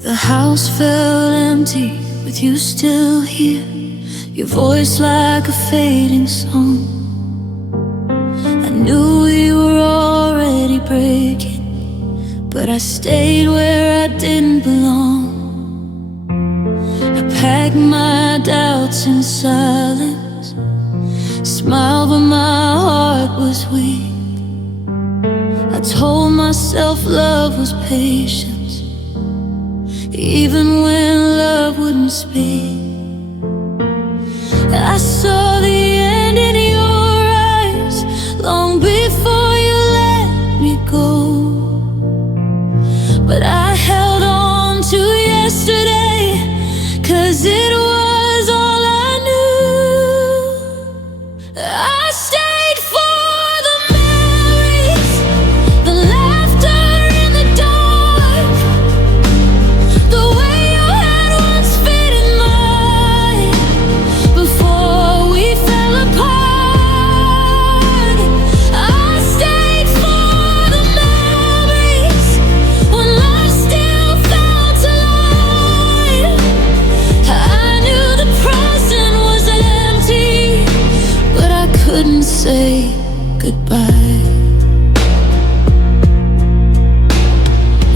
The house felt empty with you still here, your voice like a fading song. I knew we were already breaking, but I stayed where I didn't belong. I packed my doubts in silence, smiled but my heart was weak. I told myself love was patience, even when love wouldn't speak. I saw the end in your eyes long before you let me go, but I held on to yesterday, 'cause it was all I knew. I stayed for the memories, the laughter in the dark, the way your hand once fit in mine before we fell apart. I stayed for the memories when love still felt alive. I knew the present was empty, but I couldn't say goodbye.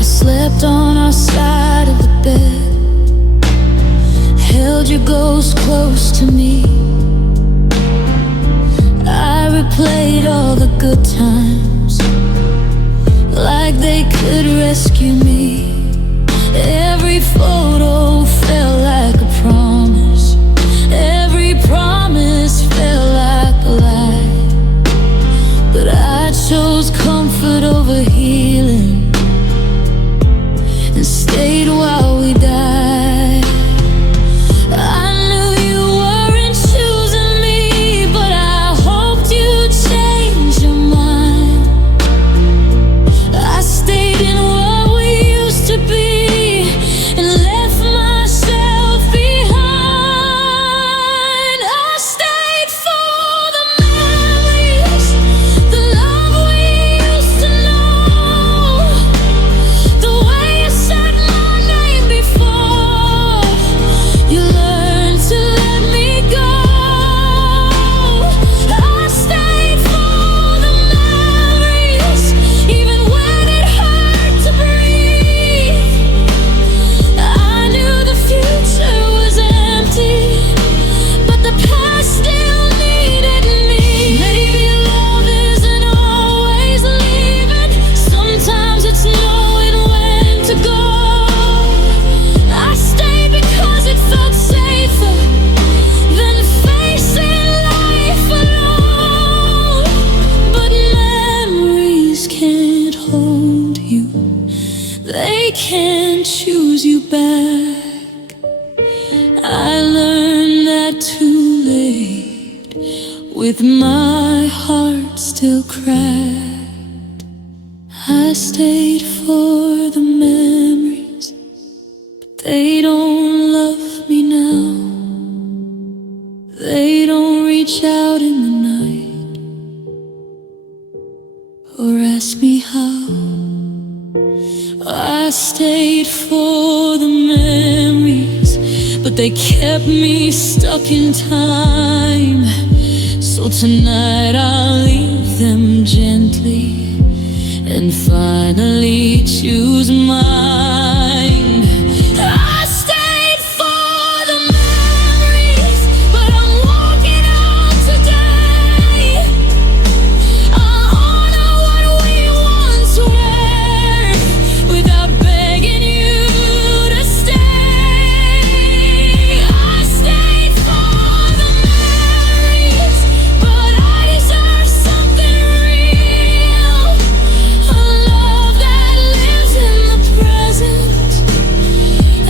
I slept on our side of the bed, held your ghost close to me. I replayed all the good times like they could rescue me. Every photo felt like a promise, every promise felt like a lie, but I chose comfort over healing and stayed while we died. I knew you weren't choosing me, but I hoped you'd change your mind. I stayed in what we used to be and left myself behind. I stayed for the memories, the love we used to know, the way you said my name before you learned to let me go. I stayed for the memories, even when it hurt to breathe. I knew the future was empty, but the past still needed me. Maybe love isn't always leaving, sometimes it's knowing when to go. I stayed because it felt safer than facing life alone. But memories can't hold you, they can't choose you back. I learned that too late, with my heart still cracked. I stayed for the memories, but they don't love me now. They don't reach out in the night or ask me how. I stayed for the memories, but they kept me stuck in time. So tonight I'll leave them gently and finally choose mine. I stayed for the memories, but I'm walking out today. I honor what we once were without begging you to stay. I stayed for the memories, but I deserve something real, a love that lives in the present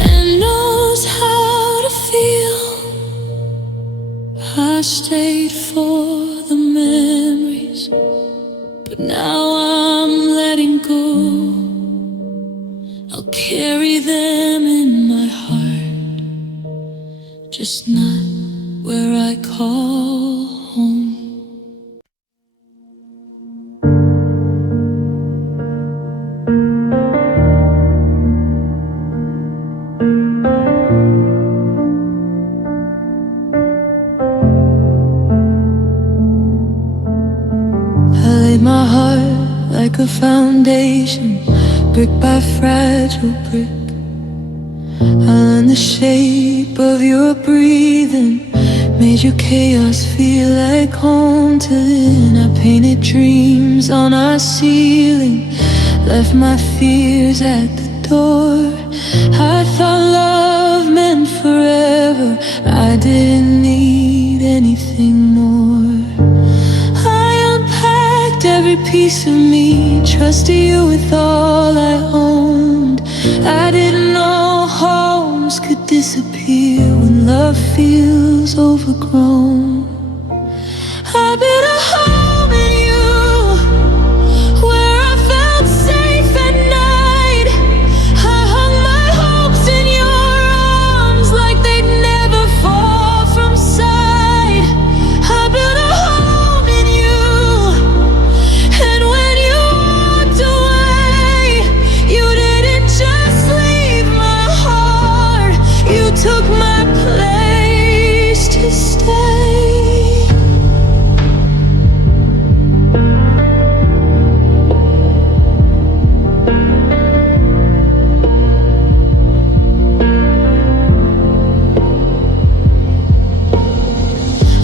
and knows how to feel. I stayed for the memories, but now I'm letting go. I'll carry them in my heart, just not where I call home. foundation, brick by fragile brick. I learned the shape of your breathing, made your chaos feel like home to then. I painted dreams on our ceiling, left my fears at the door. I thought love meant forever, I didn't need anything more. I unpacked every piece of me, trusted you with all I owned. I didn't know homes could disappear when love feels overgrown. I built a home in you, where I felt safe at night. I hung my hopes in your arms like they'd never fall from sight. I built a home in you, and when you walked away, you didn't just leave my heart, you took my place to stay.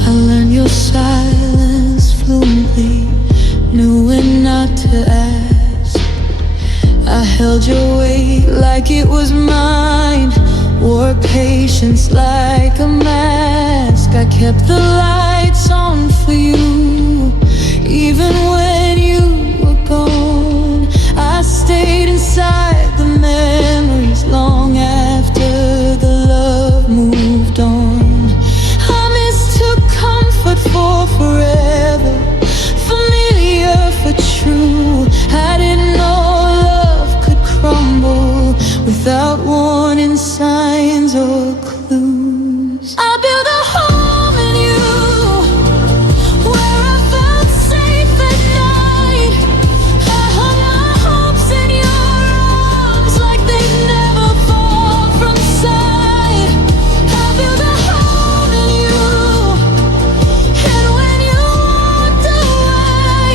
I learned your silence fluently, knew when not to ask. I held your weight like it was mine, wore patience like a mask. I kept the lights on for you, even when you were gone. I stayed inside the memories long after the love moved on. I mistook comfort for forever, familiar for true. I didn't know love could crumble without warning signs or clues. I built a home in you, where I felt safe at night. I hung my hopes in your arms like they'd never fall from sight. I built a home in you, and when you walked away,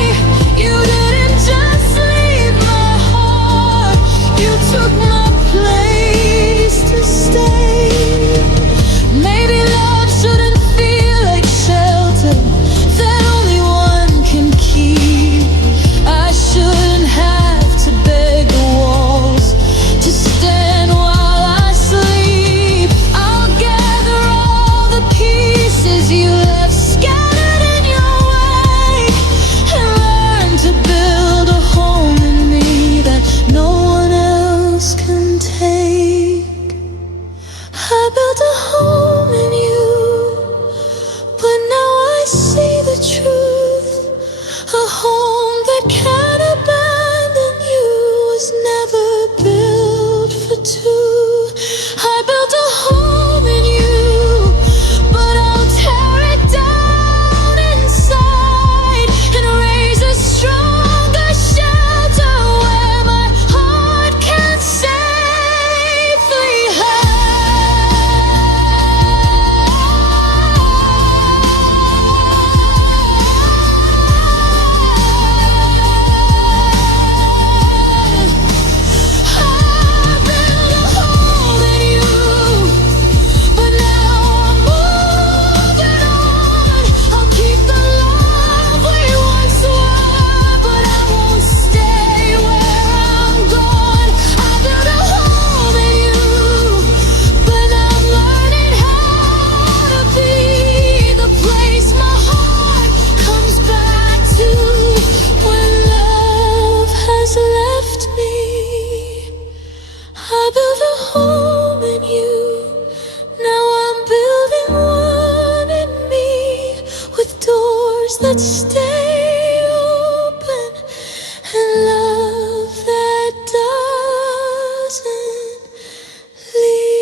you didn't just leave my heart, you took my place to stay. Maybe love shouldn't feel like shelter that only one can keep. I shouldn't have to beg the walls to stand while I sleep. I'll gather all the pieces you left scattered in your wake, and learn to build a home in me that no one else can take. I built a home in you, but now I see the truth. A home that can't abandon you was never built for two. I built a home in you, but I'll tear it down inside and raise a stronger shelter where my heart can safely I built a home in you, but now I'm moving on. I'll keep the love we once were, but I won't stay where I'm gone. I built a home in you, but I'm learning how to be the place my heart comes back to when love has left me. I built a home in you, now I'm building one in me, with doors that stay open and love that doesn't leave.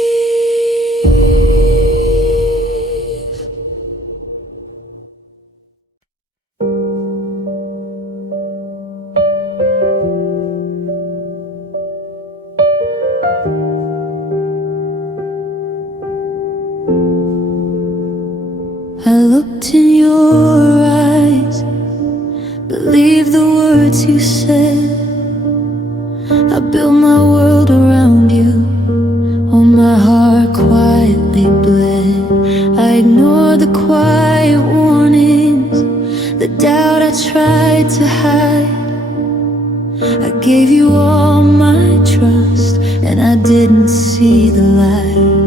I looked in your eyes, believed the words you said. built my world around you. Oh, my heart quietly bled. I ignored the quiet warnings, the doubt I tried to hide. I gave you all my trust, and I didn't see the light.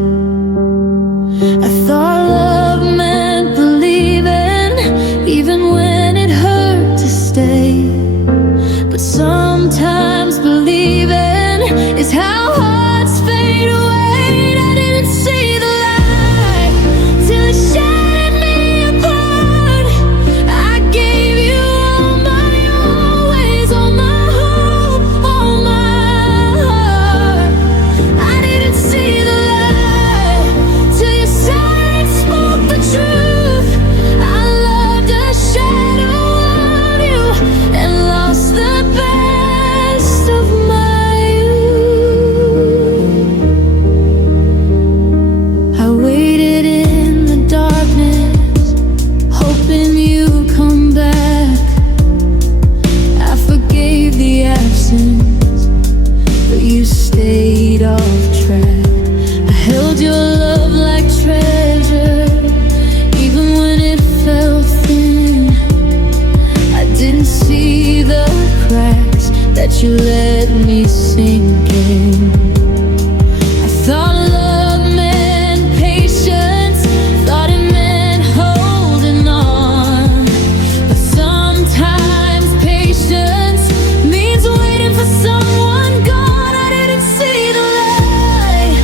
I thought love meant believing, even when it hurt to stay. But sometimes believing is how hearts fade away. I didn't see the light till it shattered me apart. I gave you all my always, all my hope, all my heart. I didn't see the light till your silence spoke the truth. I loved a shadow of you and lost the best of my youth. I waited in the darkness, hoping you'd come back. I forgave the absence, but you stayed off track. I held your love like treasure, even when it felt thin. I didn't see the cracks that you let me sink in. I thought love meant patience, thought it meant holding on. But sometimes patience means waiting for someone gone. I didn't see the light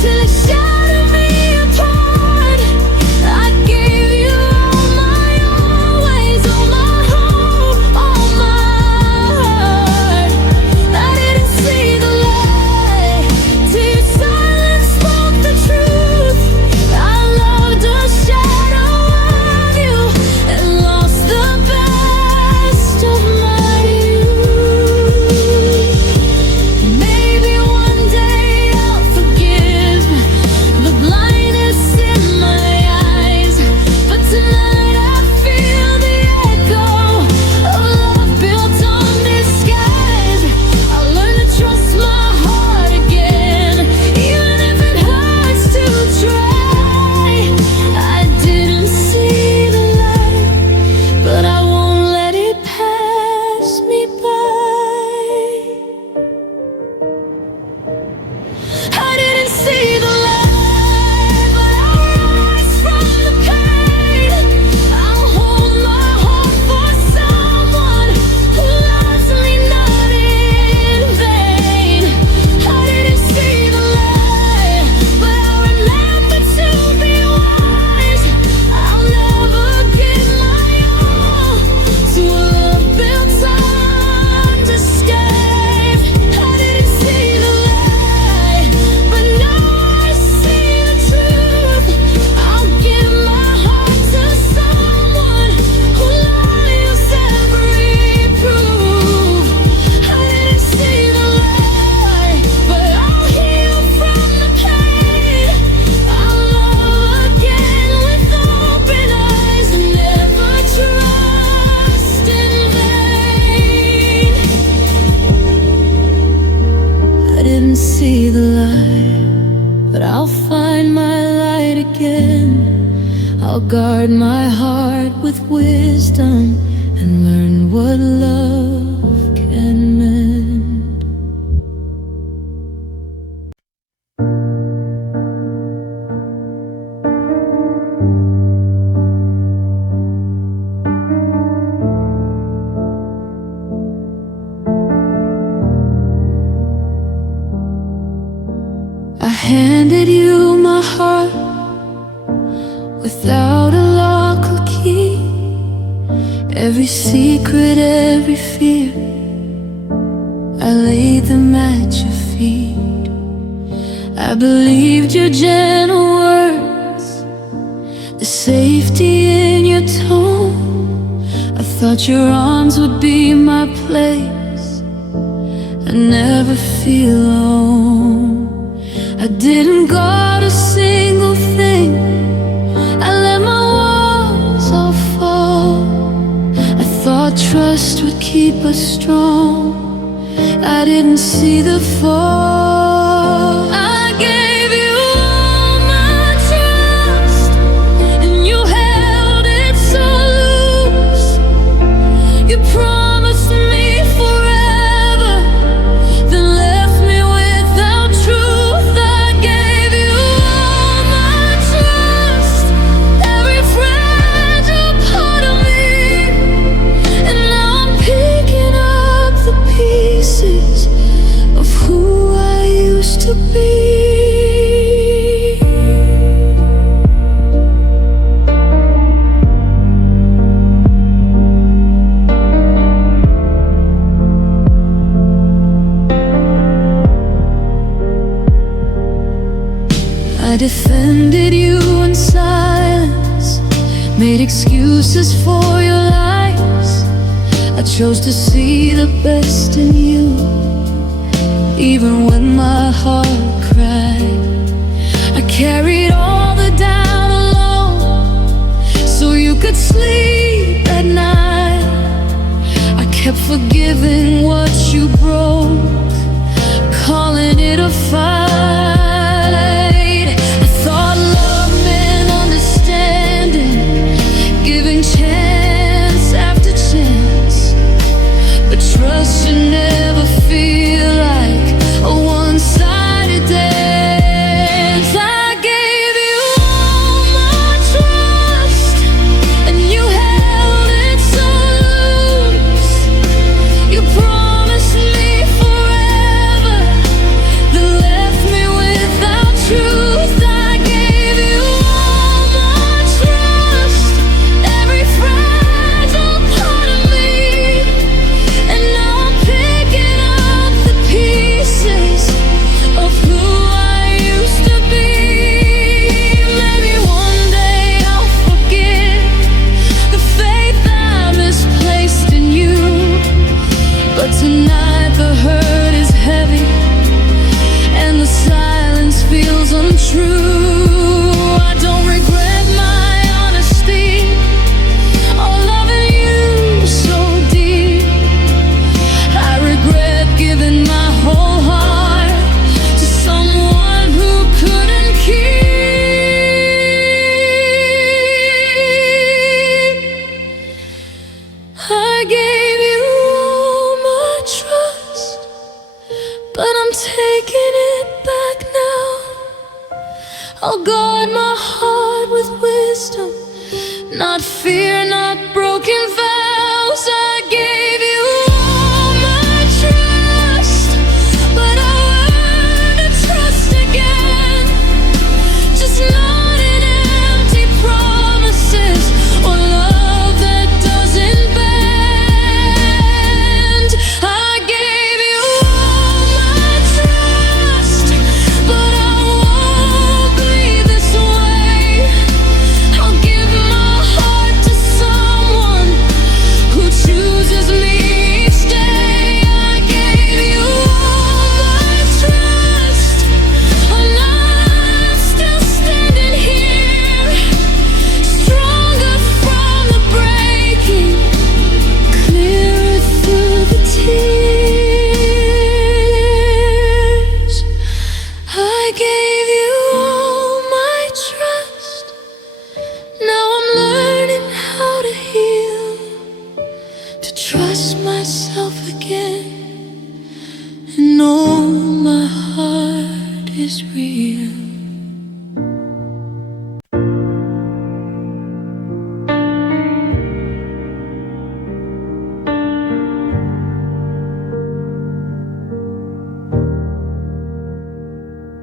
till it shattered me apart. I gave you all my always, all my hope, all my heart. I didn't see the light till your silence spoke the truth. I loved a shadow of you and lost the best of my youth. Maybe one day I'll forgive the blindness in my eyes, but tonight I feel the echo of love built on disguise. I learned to trust my heart again, even if it hurts to try. I didn't see the light, but I won't let it pass me by. I didn't see the light, but I'll rise from the pain. I'll hold my heart for someone who loves me not in vain. I didn't see the light, but I'll remember to be wise. I'll never give my all to a love built on escape. I didn't see the light, but now I see the truth. I'll give my heart to someone who lies every proof. I didn't see the light, but I'll heal from the pain. I'll love again with open eyes and never trust in vain. I didn't see the light, but I'll find my light again. I'll guard my heart with wisdom and learn what love can mend. I handed you my heart without a lock or key. Every secret, every fear, I laid them at your feet. I believed your gentle words, the safety in your tone. I thought your arms would be my place and never feel alone. I didn't guard a single thing, I let my walls all fall. I thought trust would keep us strong. I didn't see the fall. I gave you all my trust, and you held it so loose. You promised me forever, then left me without truth. I gave you all my trust, every fragile part of me, and now I'm picking up the pieces of who I used to be. I defended you in silence, made excuses for your lies. I chose to see the best in you, even when my heart cried. I carried all the doubt alone, so you could sleep at night. I kept forgiving what you broke, calling it a fight. I thought love meant understanding, giving chance after chance, but trust should never feel like a one-sided dance. I gave you all my trust, and you held it so loose. You promised me forever, then left me without truth. I gave you all my trust, every fragile part of me, and now I'm picking up the pieces of who I used to be. Maybe one day I'll forgive the faith I misplaced in you, but tonight the hurt is heavy and the silence feels untrue. I don't regret my honesty or loving you so deep. I regret giving my whole heart to someone who couldn't keep. I gave you all my trust, but I'm taking it back now. I'll guard my heart with wisdom, not fear, not broken vows. I gave you all my trust, but I learned to trust again, just not in empty promises or love that doesn't bend. I gave you all my trust, but I won't bleed this way. I'll give my heart to someone who chooses me each day. I gave you all my trust, and I'm still standing here, stronger from the breaking, clearer through the tears. I gave you all my trust, now I'm learning how to heal, to trust myself again, and know my heart is real.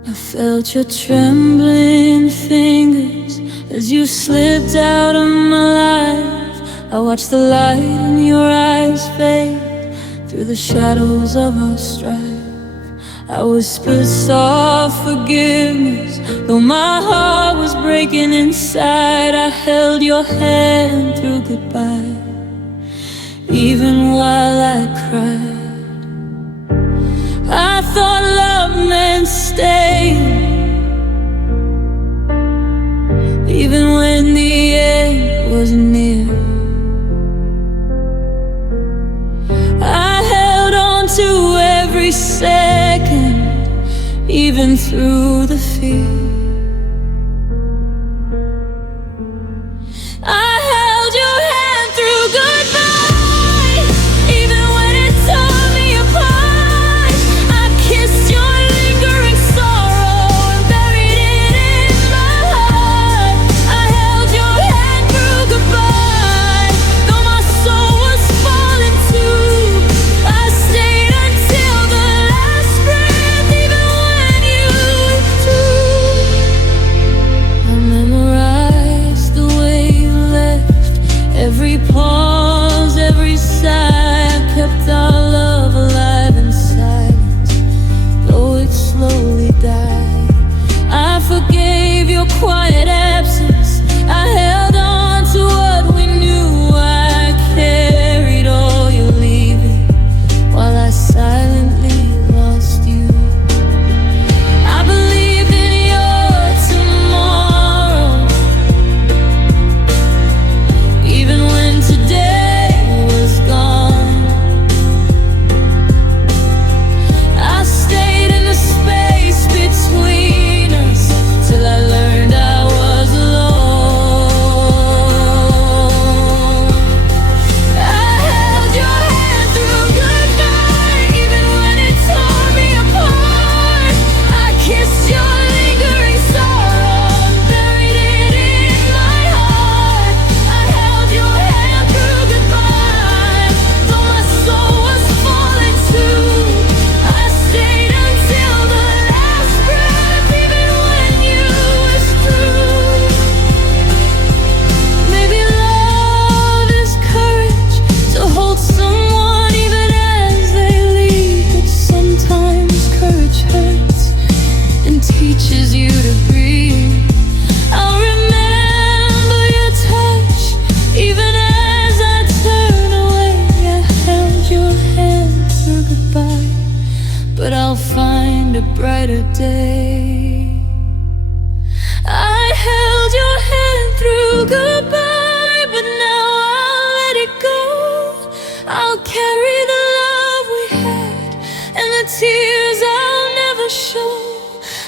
I felt your trembling fingers as you slipped out of my life. I watched the light in your eyes fade through the shadows of our strife. I whispered soft forgiveness, though my heart was breaking inside. I held your hand through goodbye, even while I cried. I thought love meant staying, even when the end was near. I held on to every even through the fear. I held your hand through goodbye, even when it tore me apart. I kissed your lingering sorrow and buried it in my heart. I held your hand through goodbye, though my soul was falling too. I stayed until the last breath, even when you withdrew. I memorized the way you left, every pause, every sigh. I kept our love alive in silence, though it slowly died. I forgave your quiet absence, I held on to what we knew. I carried all your leaving while I silently lost you. I believed in your tomorrow, even when today was gone. I stayed in the space between us till I learned I was alone. I held your hand through goodbye, even when it tore me apart. I kissed your lingering sorrow and buried it in my heart. I held your hand through goodbye, though my soul was falling too. I stayed until the last breath, even when you withdrew. Maybe love is courage to hold someone even as they leave, but sometimes courage hurts and teaches you to breathe. I'll remember your touch, even as I turn away. I held your hand through goodbye, but I'll find a brighter day. I held your hand through goodbye, but now I'll let it go. I'll carry the love we had and the tears I'll never show.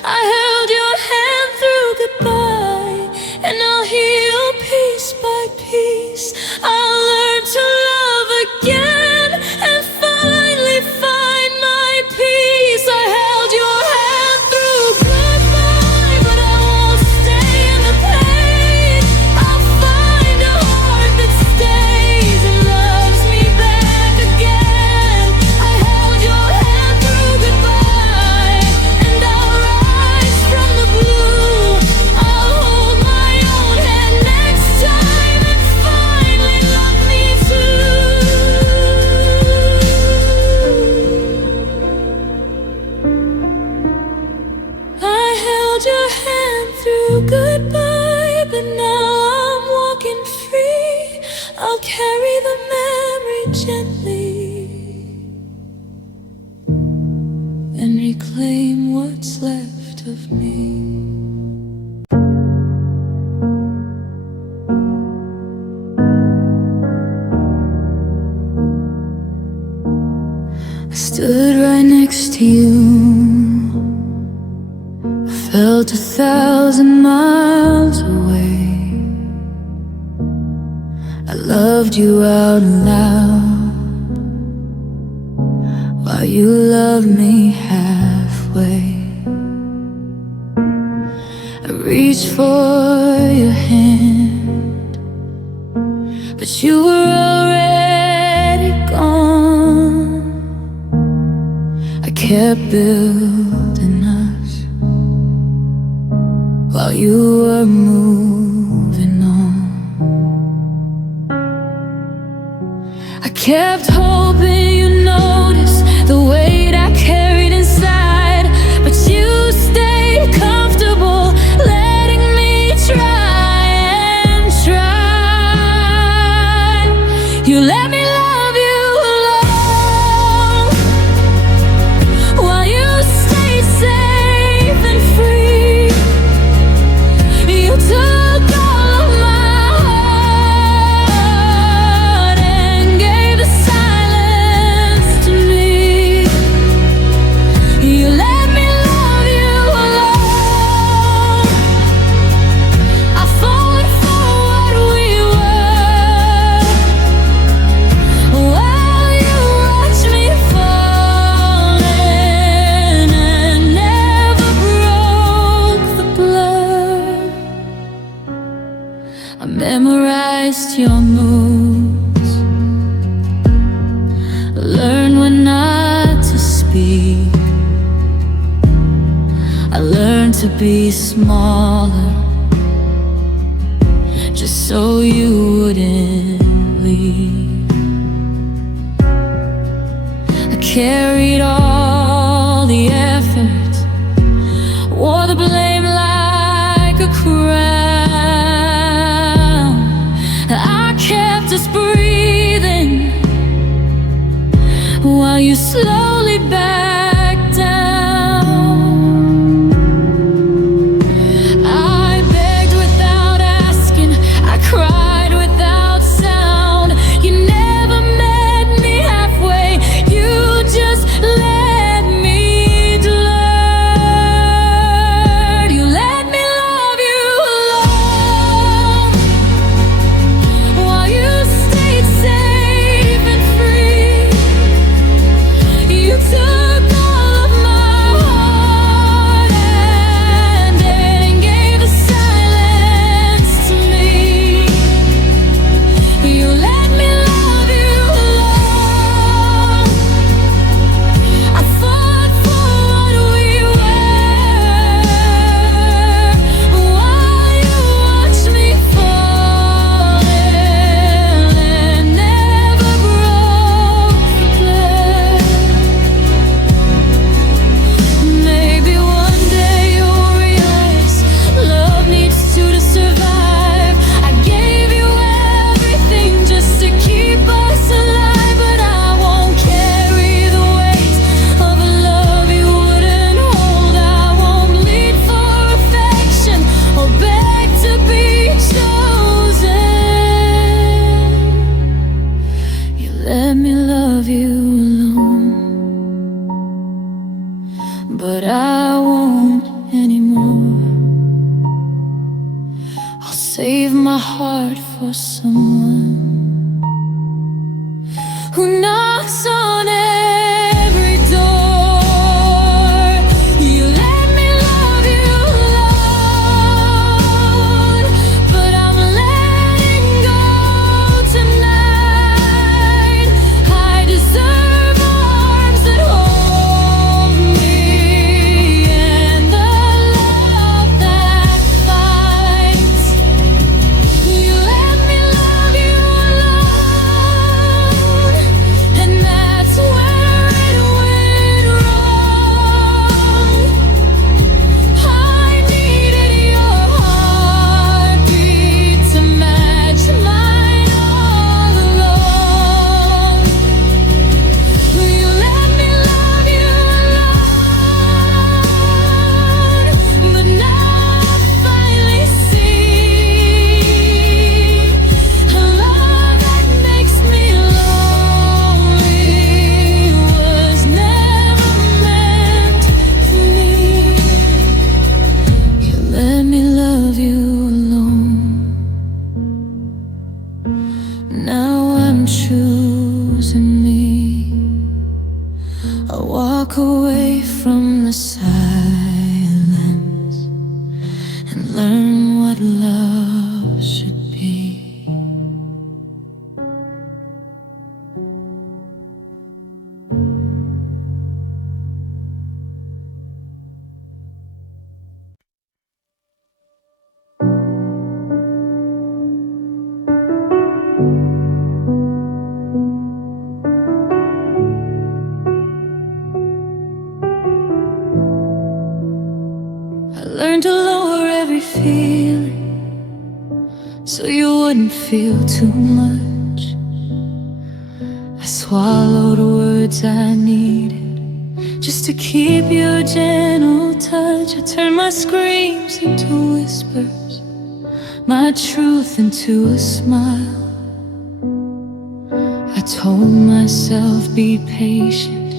I held your hand through goodbye, and I'll heal piece by piece. I'll learn to love again and finally find my peace. I held your hand through goodbye, but I won't stay in the pain. I'll find a heart that stays and loves me back again. I held your hand through goodbye, and I'll rise from the blue. I'll hold my own hand next time and finally love me too. I held your hand through goodbye, but now I'm walking free. I'll carry the memory gently and reclaim what's left of me. I stood right next to you, felt 1,000 miles away. I loved you out loud while you loved me halfway. I reached for your hand, but you were already gone. I kept building us while you were moving on. I kept hoping you noticed the weight I carried inside, but you stayed comfortable, letting me try and try. You let me love you alone while you stayed safe and free. You took all of my heart and gave the silence to me. your moods, learn when not to speak. I learned to be smaller, just so you wouldn't leave. I carried all the effort, wore the blame like a crown. I kept us breathing while you slowly backed down. I begged without asking, I cried without sound. You never met me halfway, you just let me learn. You let me love you alone while you stayed safe and free. You took all of my heart and then gave the silence to me. You let me love you alone. I fought for what we were while you watched me fall and never broke the plan. Maybe one day you'll realize love needs two to survive. I gave you everything just to keep us alive, but I won't carry the weight of a love you wouldn't hold. I won't plead for affection or beg to be chosen. You let me love you alone, but I won't anymore. I'll save my heart for someone who knocks on every door. You let me love you alone, but I'm letting go tonight. I deserve arms that hold me and the love that fights. You let me love you alone, and that's where it went wrong. I needed your heartbeat to match mine all along. You let me love you alone, but now I finally see a love that makes me lonely was never meant for me. You let me love you alone. Now I'm choosing me. I walk away from the silence and learn what love should be. I learned to lower every feeling so you wouldn't feel too much. I swallowed words I needed just to keep your gentle touch. I turned my screams into whispers, my truth into a smile. I told myself be patient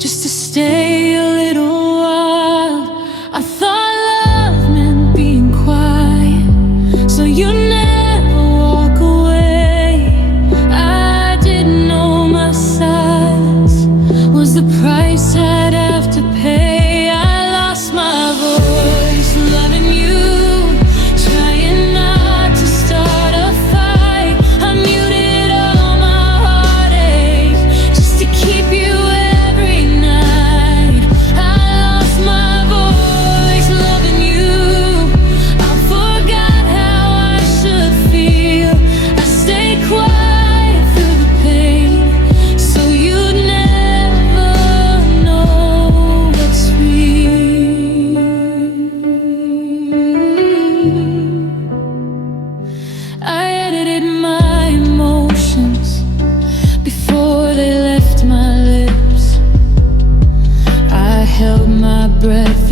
just to stay a little while. I thought love meant being quiet, so you never walk away. I didn't know my silence was the price I'd have to pay. I lost my voice loving you, trying not to start a fight. I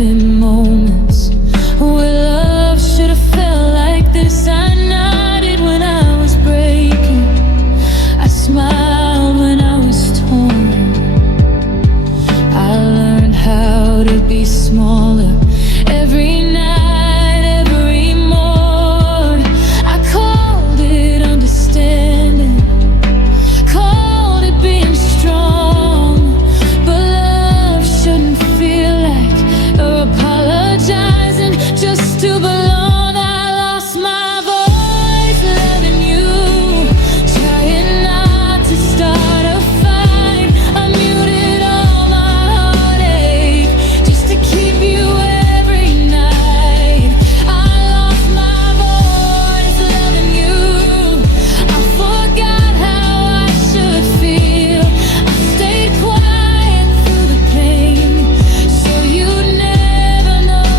been moments where love should have felt like this. I nodded when I was breaking, I smiled when I was torn. I learned how to be smaller every night, every morn. I called it understanding, called it being strong. But love shouldn't feel like you're apologizing just to belong. I lost my voice loving you, trying not to start a fight. I muted all my heartache just to keep you every night. I lost my voice loving you, I forgot how I should feel. I stayed quiet through the pain, so you'd never know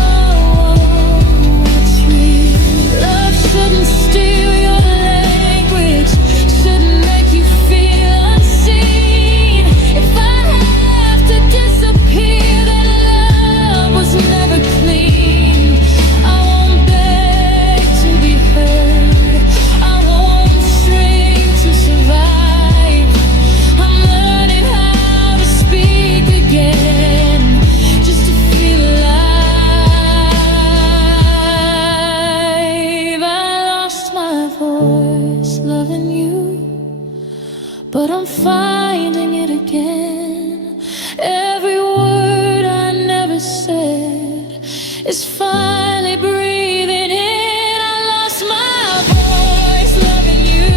what's real. Love shouldn't steal your language, shouldn't make you feel unseen. If I have to disappear, then love was never clean. I won't beg to be heard, I won't shrink to survive. I'm learning how to speak again, just to feel alive. I lost my voice loving you, but I'm finding it again. Every word I never said is finally breathing in. I lost my voice loving you,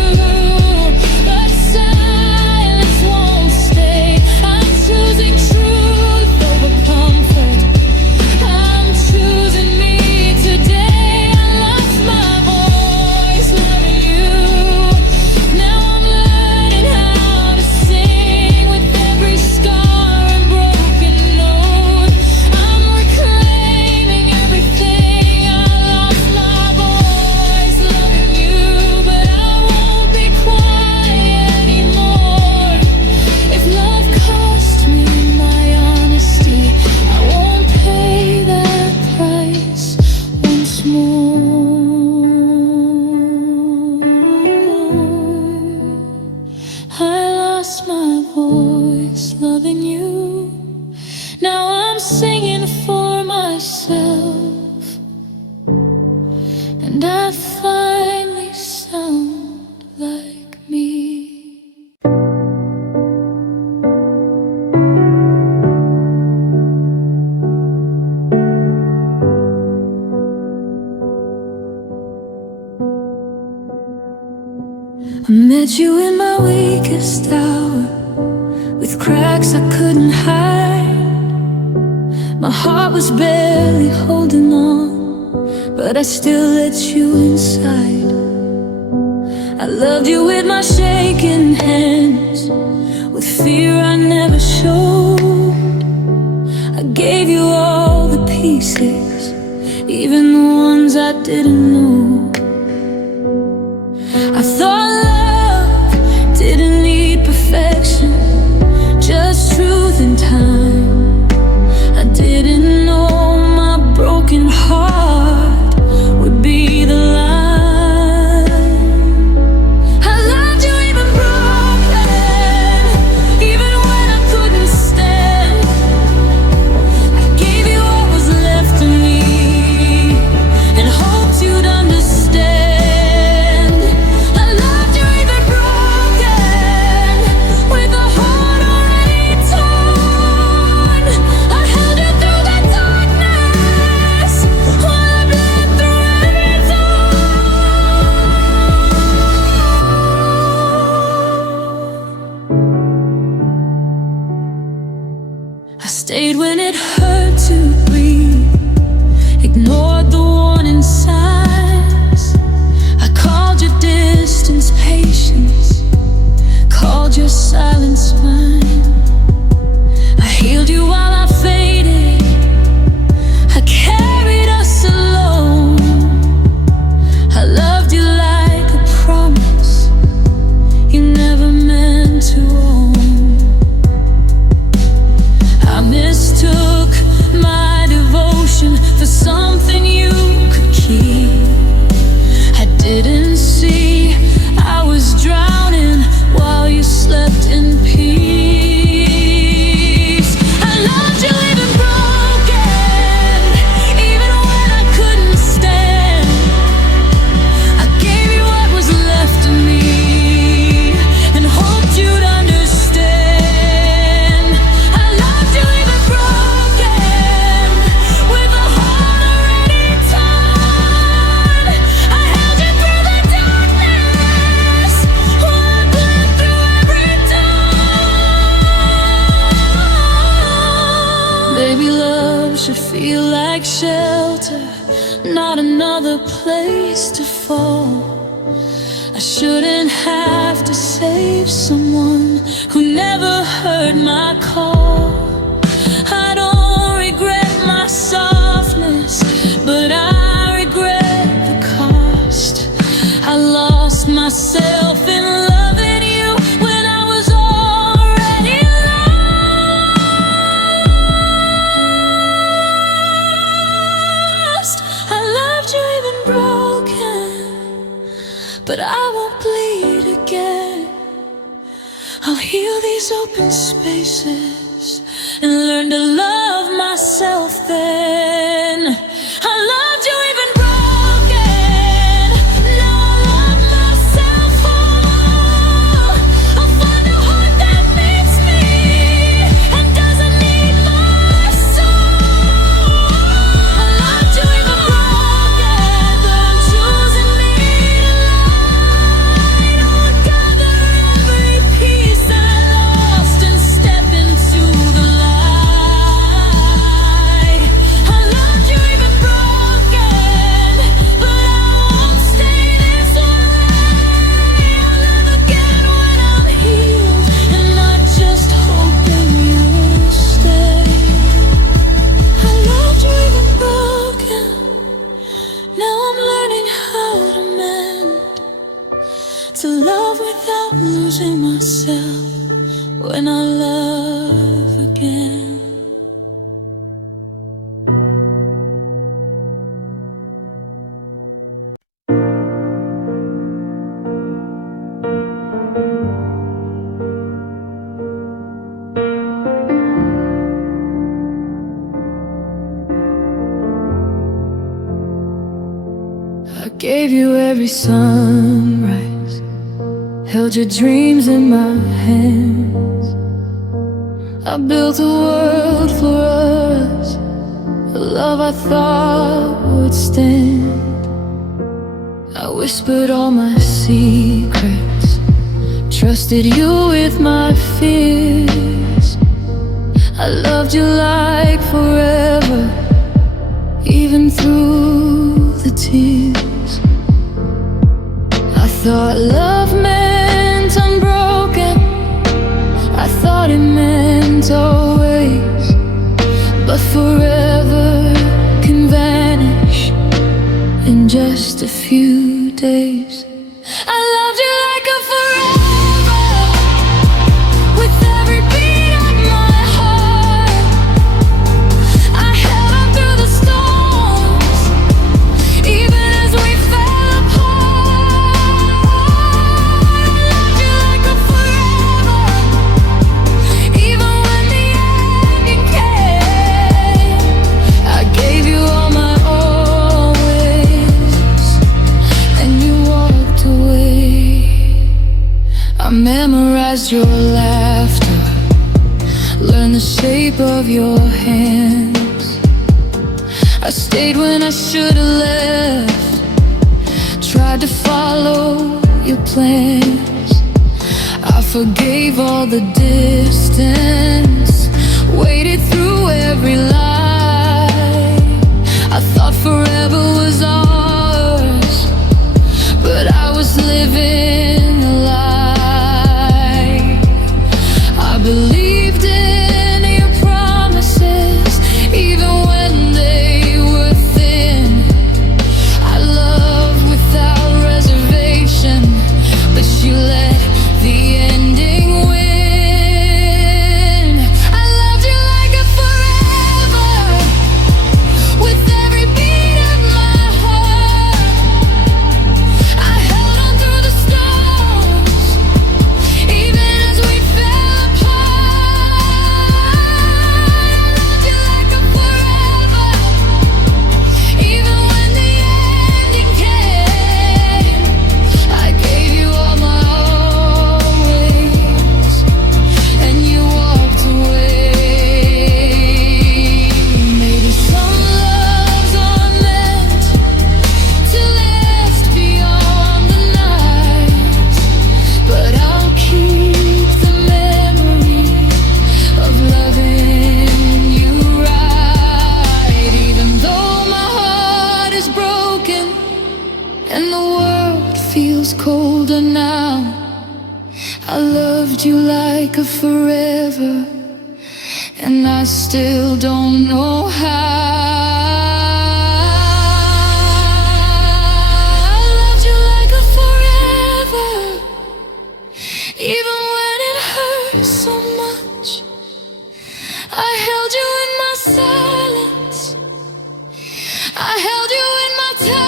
but silence won't stay. I'm choosing truth over comfort, I'm choosing me today. I lost my voice loving you, now I'm learning how to sing with every scar and broken note. I'm reclaiming everything. I lost my voice loving you, but I won't be quiet anymore. If love cost me my honesty, I won't pay that price once more. I lost my voice loving you, now I'm singing for myself, and I finally sound like me. I met you in my weakest hour, with cracks I couldn't hide. My heart was barely holding on, but I still let you inside. I loved you with my shaking hands, with fear I never showed. I gave you all the pieces, even the ones I didn't know. I thought love didn't need perfection, just truth and time. I didn't know my broken heart would be the line. I loved you even broken, even when I couldn't stand. I gave you what was left of me, and hoped you'd understand. I love for something you could keep. I didn't see I was drowning while you slept in peace. I loved you even broken, even when I couldn't stand. I gave you what was left of me and hoped you'd understand. I loved you even broken, with a heart already torn. I held you through the darkness while I bled through every dawn. Baby, love should feel like shelter, not another place to fall. I shouldn't have to save someone who never heard my call. I don't regret my softness, but I regret the cost. I lost myself in loving you when I was already lost. I loved you even broken, but I won't bleed again. I'll heal these open spaces and learn to love myself then. I loved you even broken, now I love myself whole. I'll find a heart that meets me and doesn't need my soul. I loved you even broken, but I'm choosing me to light. I'll gather every piece I lost and step into the light. I loved you even broken, but I won't stay this way. I'll love again when I'm healed and not just hoping you'll stay. I loved you even broken, now I'm learning how to mend, to love without losing myself when I love again. I gave you every sunrise, held your dreams in my hands. I built a world for us, a love I thought would stand. I whispered all my secrets, trusted you with my fears. I loved you like forever, even through the tears. I thought love meant unbroken, I thought it meant always, but forever can vanish in just a few days. I loved you like a forever, with every beat of my heart. I held on through the storms, even as we fell apart. I loved you like a forever, even when the ending came. I gave you all my always, and you walked away. I memorized your laughter, learned the shape of your hands. I stayed when I should have left, tried to follow your plans. I forgave all the distance, waited through every lie. I thought forever was ours, but I was living a lie. I believed in your promises, even when they were thin. I loved without reservation, but you let the ending win. I loved you like a forever, when the world feels colder now. I loved you like a forever, and I still don't know how. I loved you like a forever, even when it hurt so much. I held you in my silence, I held you in my touch.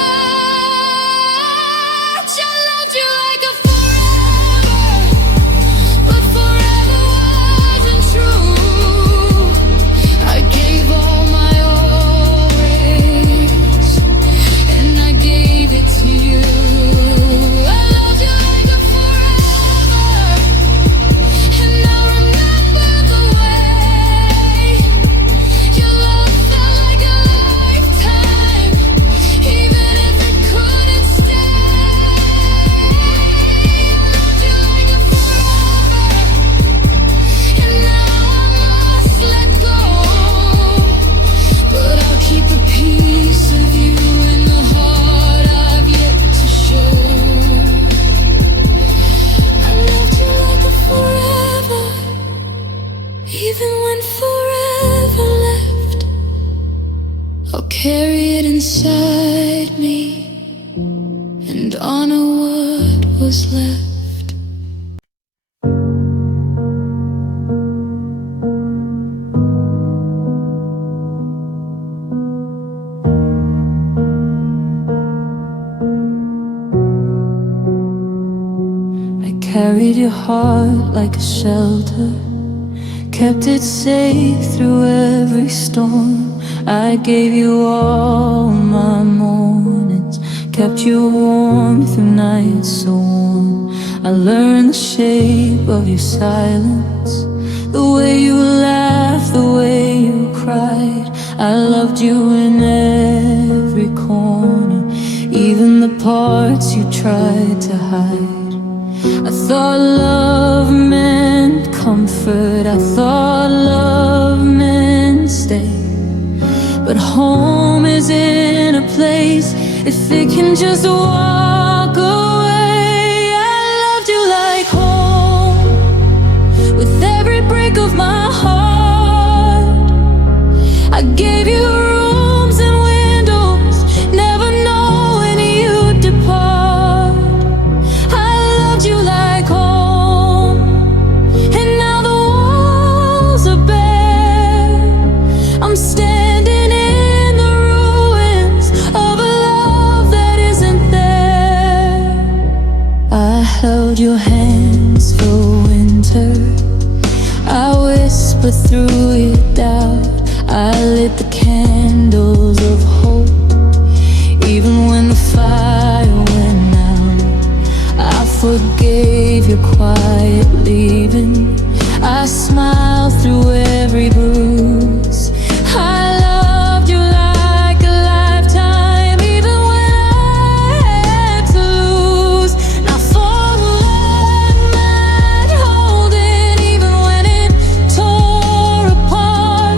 I loved you like a forever, but forever wasn't true. I gave all my always, and I gave it to you. I loved you like a forever, and I remember the way your love felt like a lifetime, even if it couldn't stay. I loved you like a forever, and now I must let go. But I'll keep a piece of you in the heart I've yet to show. I loved you like a forever, even when forever left. I'll carry it inside me and honor what was left. I carried your heart like a shelter, kept it safe through every storm. I gave you all my mornings, kept you warm through nights so warm. I learned the shape of your silence, the way you laughed, the way you cried. I loved you in every corner, even the parts you tried to hide. I thought love meant comfort, I thought love meant stay. But home is in a place if it can just walk away. I loved you like home, with every break of my heart. I gave you rooms and windows, never knowing you'd depart. I loved you like home, and now the walls are bare. I'm standing in the ruins of a love that isn't there. I held your hands for winter, I whispered through your doubt. I lit the candles of hope, even when the fire went out. I forgave your quiet leaving, I smiled through every bruise. I loved you like a lifetime, even when I had to lose. Now for one man holding, even when it tore apart.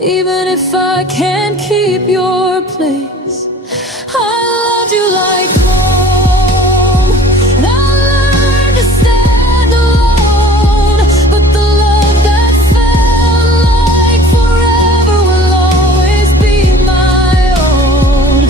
even if I can't keep your place. I loved you like home, and I learned to stand alone. But the love that felt like forever will always be my own.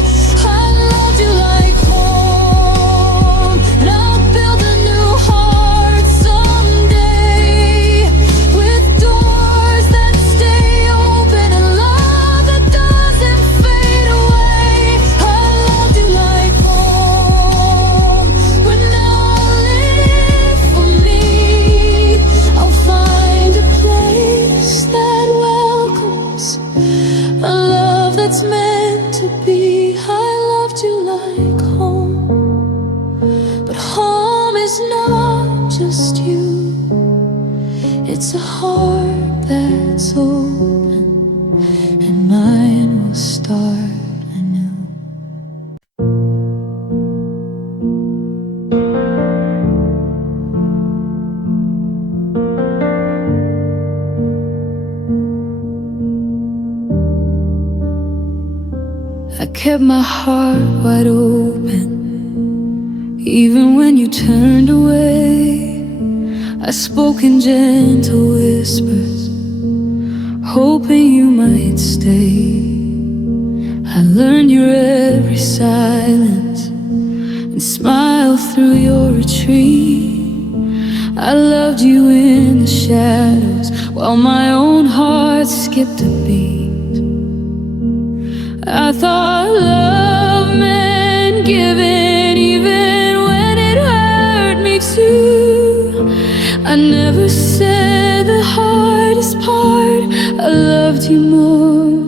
I loved you like home, and I'll build a new heart someday, with doors that stay open and love that doesn't fade away. I loved you like home, but now I'll live for me. I'll find a place that welcomes a love that's meant to be. I loved you like home, but home is not just you. It's a heart that's open, and mine will start anew. I kept my heart wide open, even when you turned away. I spoke in gentle whispers, hoping you might stay. I learned your every silence and smiled through your retreat. I loved you in the shadows while my own heart skipped a beat. I thought love meant giving, even when it hurt me too. I never said the hardest part. I loved you more.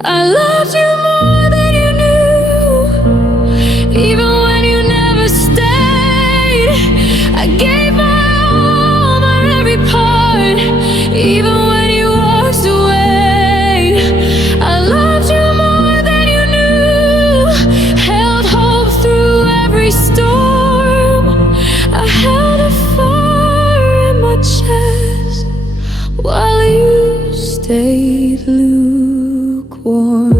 I loved you more than you knew. Even when you never stayed, I gave my all, my every part. Even when you walked away, I loved you more than you knew. Held hope through every storm. I held a fire in my chest while you stayed lukewarm.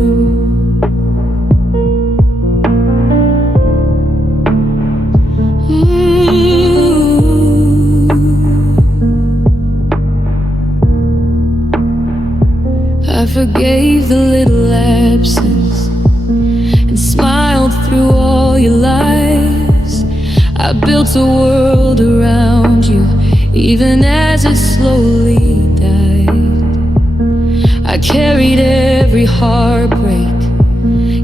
I forgave the little absence and smiled through all your lies. I built a world around you, even as it slowly died. I carried every heartbreak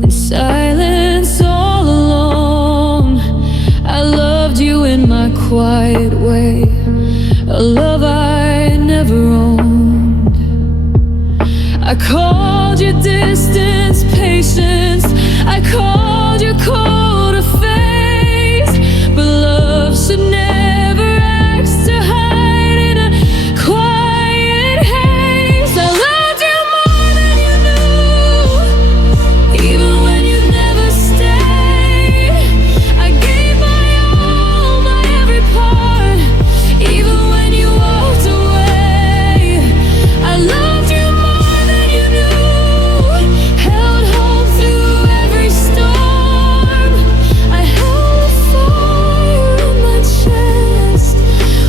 in silence all along. I loved you in my quiet way, a love I never owned. I called you distance, patience. I called you cold or face, but love should never ask to hide in a quiet haze. I loved you more than you knew, even when you never stayed. I gave my all, my every part, even when you walked away. I loved you more than you knew. Held hope through every storm. I held a fire in my chest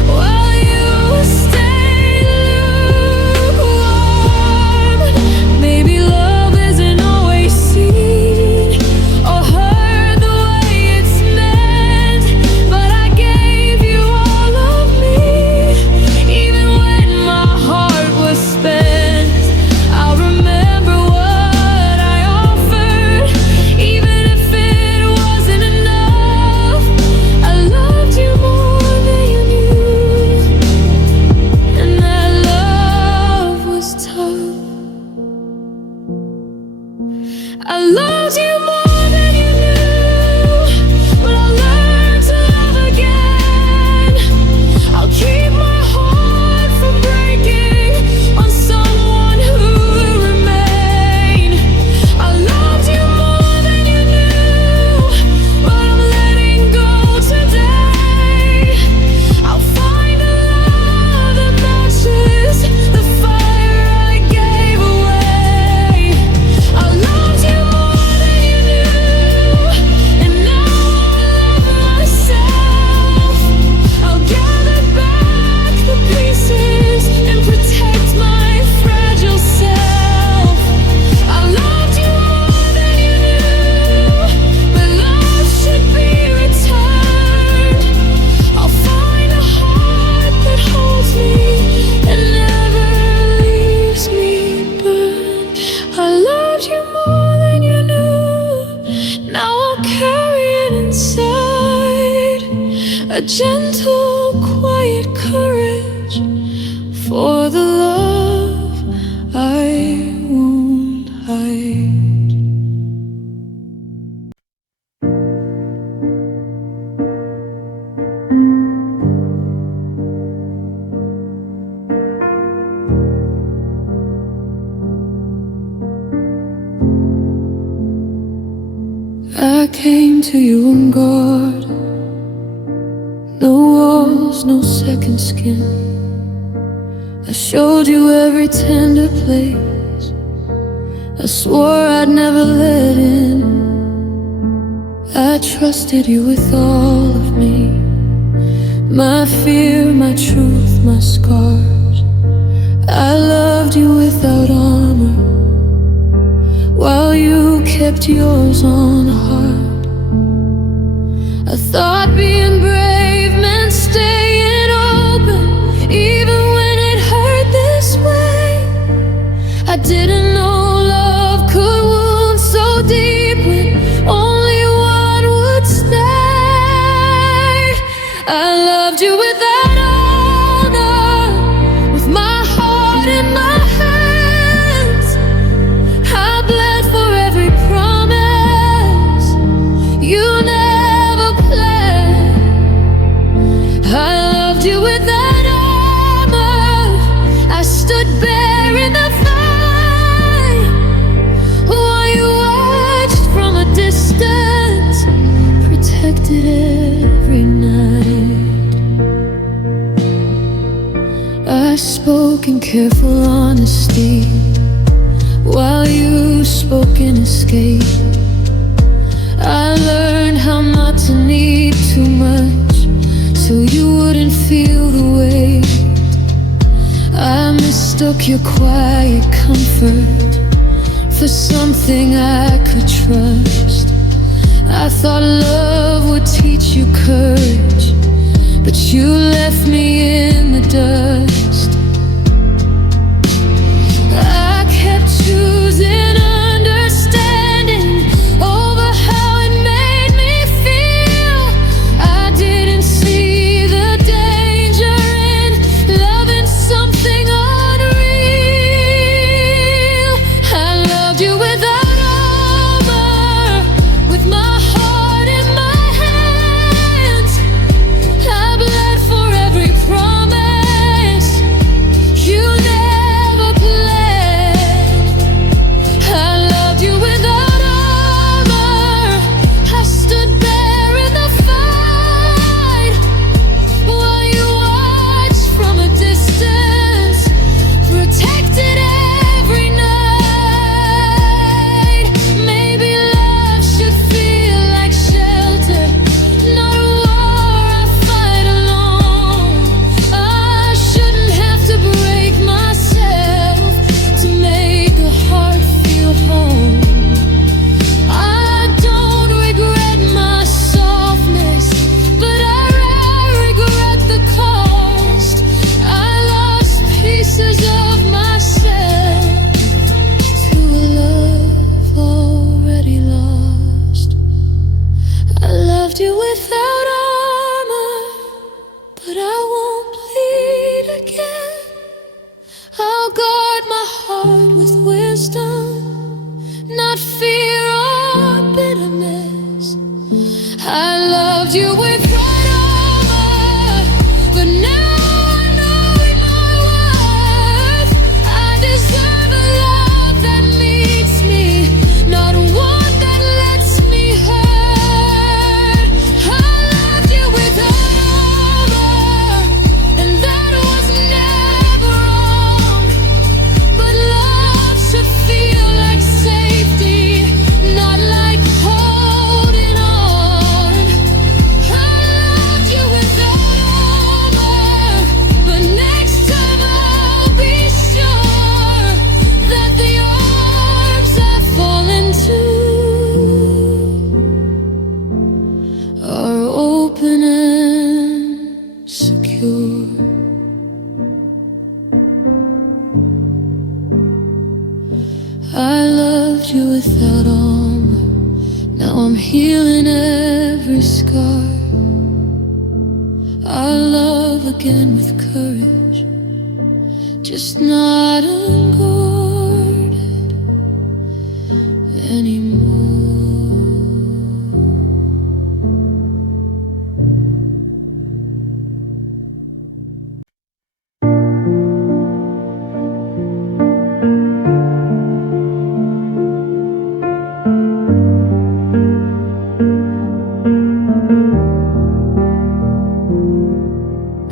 while you stayed lukewarm. Maybe love isn't always seen or heard the way it's meant, but I gave you all of me, even when my heart was spent. I remember what I offered, even if it wasn't enough. I loved you more than you knew, and that love was tough. I loved you more than you knew, but I learned to love again. I'll keep my heart from breaking on someone who will remain. I loved you more than you knew, but I'm letting go today. I'll find a love that matches the fire I gave away. a gentle, quiet courage for the love I won't hide. I came to you on guard. No walls, no second skin. I showed you every tender place I swore I'd never let in. I trusted you with all of me, my fear, my truth, my scars. I loved you without armor, while you kept yours on hard. I thought being brave meant staying open, even when it hurt this way. I didn't know love could wound so deep when only one would stay. I loved you without honor, with my heart in my hands. I bled for every promise you never planned. I loved you without armor. I stood bare in the fight, while you watched from a distance, protected every night. I spoke in careful honesty, while you spoke in escape. I learned how not to need too much, so you wouldn't feel the weight. I mistook your quiet comfort for something I could trust. I thought love would teach you courage, but you left me in the dust. I kept choosing understanding over how it made me feel. I didn't see the danger in loving something unreal. I loved you without armor, with my heart in my hands. I bled for every promise you never planned. I loved you without armor. I stood bare in the fight, while you watched from a distance, protected every night. Maybe love should feel like shelter, not a war I fight alone. I shouldn't have to break myself to make a heart feel home. I don't regret my softness, but I regret the cost. I lost pieces of myself to a love already lost. I loved you without armor, but I won't bleed again. I'll guard my heart with wisdom, not fear or bitterness. I loved you without armor, but now I know in my worth I deserve a love that meets me, not one that lets me hurt. I loved you without armor, and that was never wrong. But love should feel like safety, not like holding on. I loved you without armor, but next time I'll be sure that the arms I fall into are open and secure. I loved you without armor. Now I'm healing every scar. I'll love again with courage, just not unguarded anymore.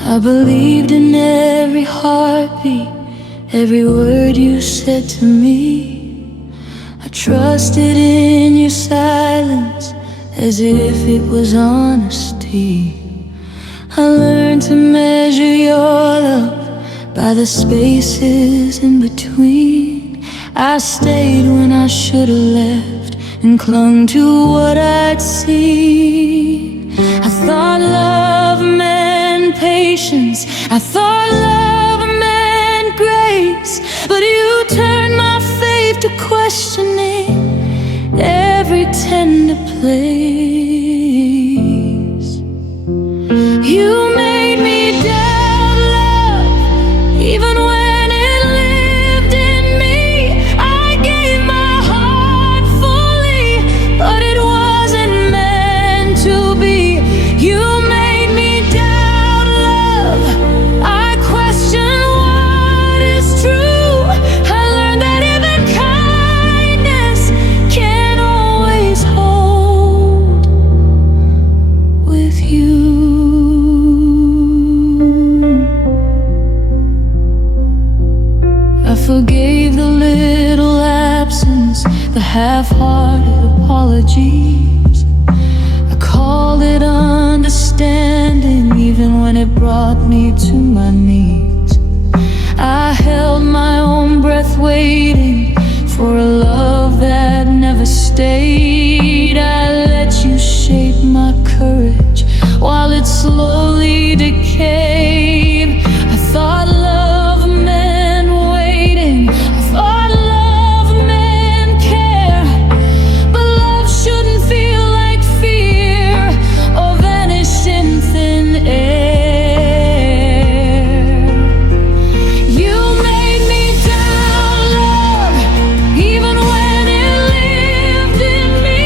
I believed in every heartbeat, every word you said to me. I trusted in your silence as if it was honesty. I learned to measure your love by the spaces in between. I stayed when I should have left and clung to what I'd seen. I thought love meant patience, I thought love meant grace, but you turned my faith to questioning every tender place. You made me doubt love, even when it lived in me. I gave my heart fully, but it wasn't meant to be. You made me doubt love, I questioned what is true. I learned that even kindness can't always hold with you. I forgave the little absence, the half-hearted apologies. I called it understanding, even when it brought me to my knees. I held my own breath, waiting for a love that never stayed. I let you shape my courage while it slowly decayed. I thought love meant waiting, I thought love meant care, but love shouldn't feel like fear or vanish in thin air. You made me doubt love, even when it lived in me.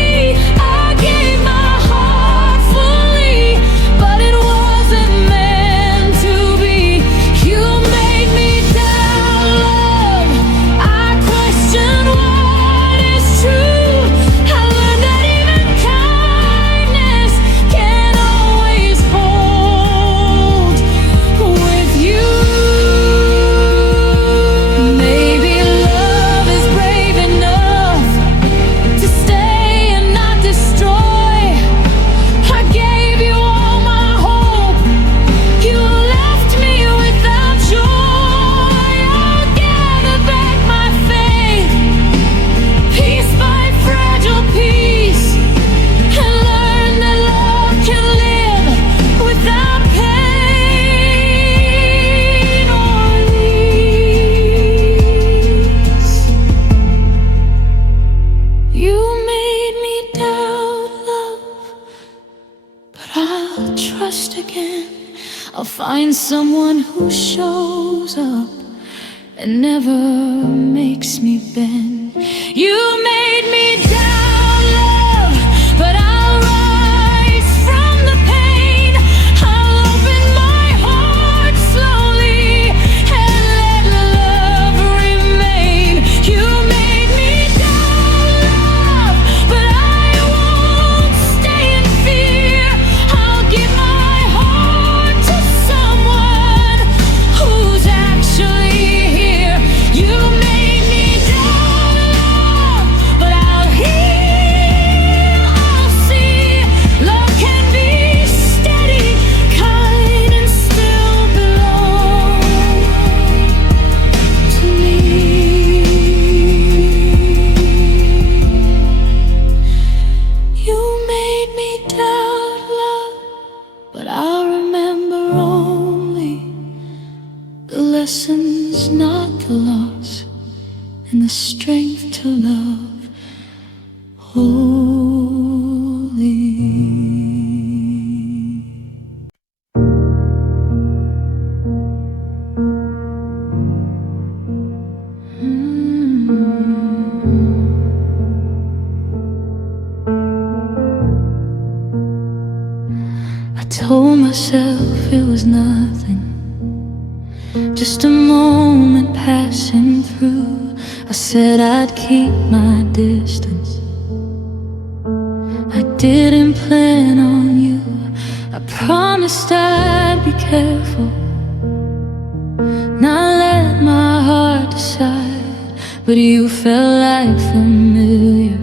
I gave my heart fully, but it wasn't meant to be. You made me doubt love, I questioned what is true. I learned that even kindness can't always hold with you. Maybe love is brave enough to stay and not destroy. I gave you all my hope, you left me without joy. I'll gather back my faith, piece by fragile piece, and learn that love can live without pain or release. You made me doubt love, but I'll trust again. I'll find someone who shows up and never makes me bend. You made me doubt love, but I'll rise from the pain. I'll open my heart slowly and let love remain. You made me doubt love, but I won't stay in fear. I'll give my heart to someone who's actually here. You made me doubt love, but I'll heal, I'll see. Love can be steady, kind, and still belong to me. You made me doubt love, but I'll remember only the lessons, not the loss, and the strength to love wholly. myself it was nothing, just a moment passing through. I said I'd keep my distance, I didn't plan on you. I promised I'd be careful, not let my heart decide. But you felt like familiar,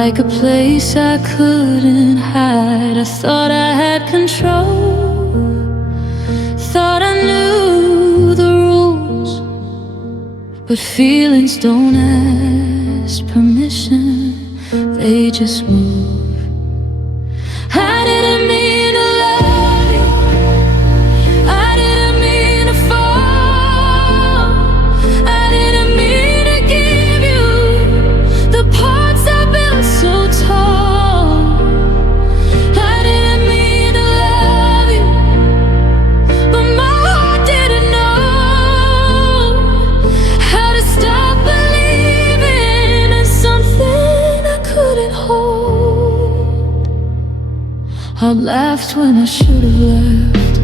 like a place I couldn't hide. I thought I had control, thought I knew the rules, but feelings don't ask permission, they just move. I didn't mean to love you, I didn't mean to fall, I didn't mean to give you the parts I built so tall. I didn't mean to love you, but my heart didn't know how to stop believing in something I couldn't hold. I laughed when I should have left,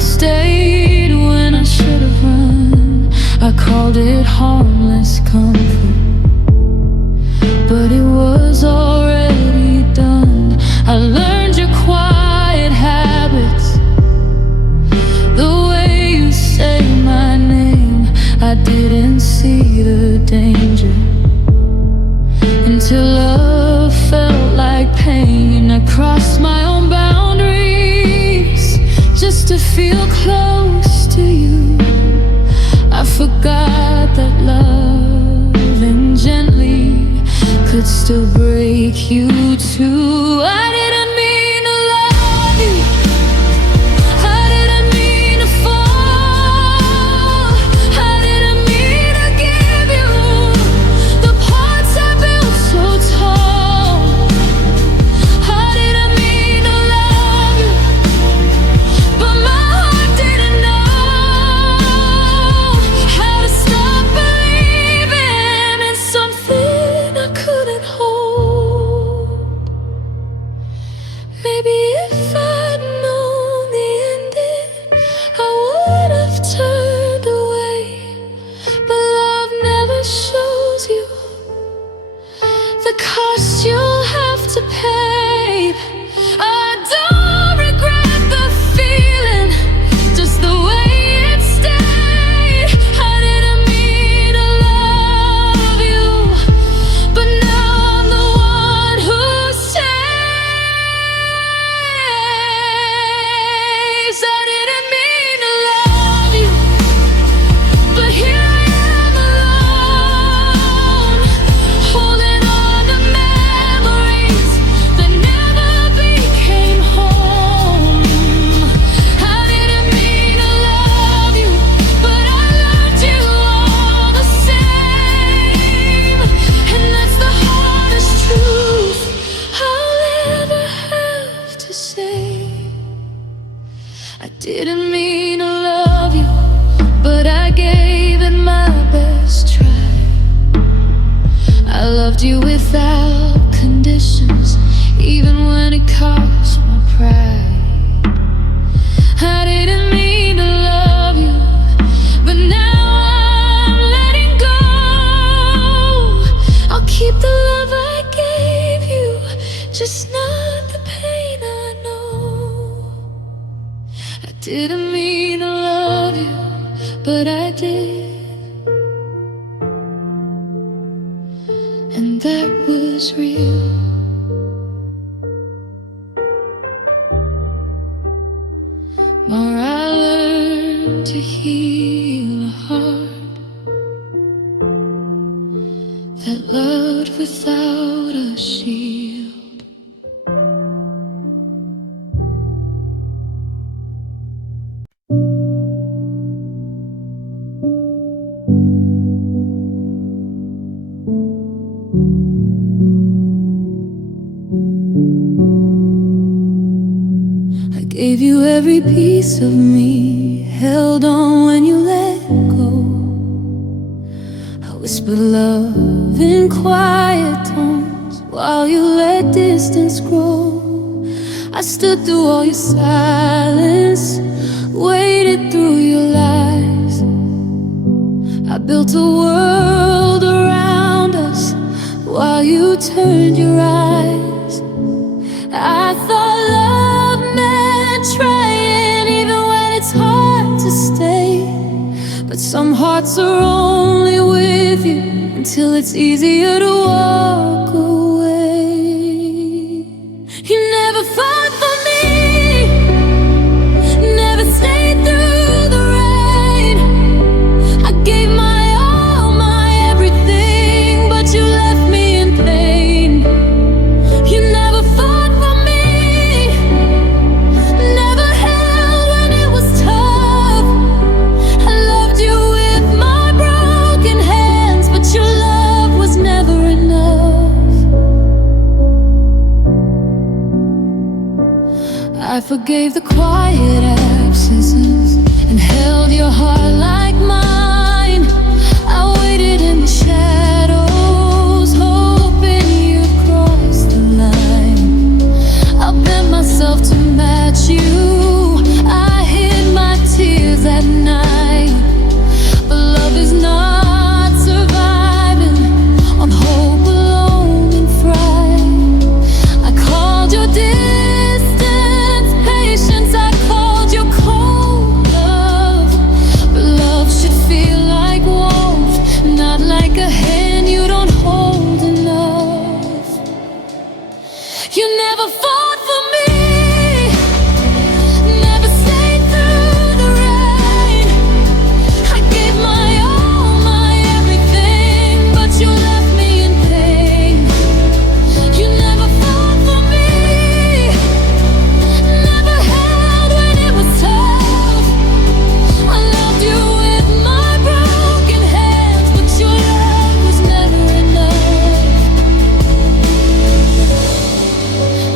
stayed when I should have run. I called it harmless comfort, but it was already done. I learned your quiet habits, the way you say my name. I didn't see the danger until love felt like pain. I crossed my own boundaries just to feel close to you. I forgot that loving gently could still break you too. I didn't mean to love you, I didn't mean to fall, I didn't mean to give you the parts I built so tall. I didn't mean to love you, but my heart didn't know how to stop believing in something I couldn't hold. Maybe if I'd known the ending, I would have turned away. But love never shows you the cost you'll have to pay. I don't regret the feeling, just the way it stayed. I didn't mean to love you, but now I'm the one who stays. I didn't mean to love you, but here I am alone, holding on to memories that never became home. I didn't mean to love you, but I loved you all the same. And that's the hardest truth I'll ever have to say. I didn't mean to love you, but I gave it my best try. I loved you without conditions, even when it cost my pride. I didn't mean to love you, but now I'm letting go. I'll keep the love I gave you, just not the pain I know. I didn't mean to love you, but I did, and that was real. More I learned to heal a heart that loved without a shield. I gave you every piece of me, held on when you let go. I whispered love in quiet tones while you let distance grow. I stood through all your silence, waited through your lies. I built a world around us while you turned your eyes. I thought love meant trying even when it's hard to stay. But some hearts are only with you until it's easier to walk away. You never fought for me, never stayed through the rain. I gave my all, my everything, but you left me in pain. You never fought for me, never held when it was tough. I loved you with my broken hands, but your love was never enough. I forgave the quiet absences and held your heart like mine. I waited in the shadows, hoping you'd cross the line. I bent myself to match you, I hid my tears at night. But love is not surviving on hope alone and fright. I called your distance patience, I called your cold love. But love should feel like warmth, not like a hand you don't hold enough. You never fought for me, never stayed through the rain. I gave my all, my everything, but you left me in pain. You never fought for me, never held when it was tough. I loved you with my broken hands, but your love was never enough.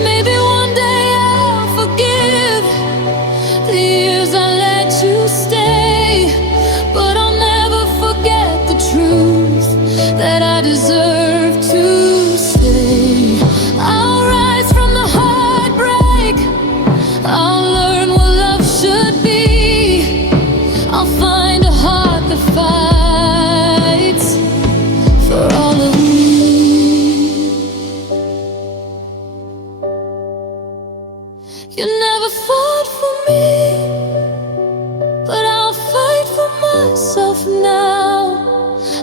Maybe one day I'll forgive the years I let you stay, but I'll never forget the truth that I deserve to stay. I'll rise from the heartbreak, I'll learn what love should be. I'll find a heart that fights for all of me. You never fought for me, but I'll fight for myself now.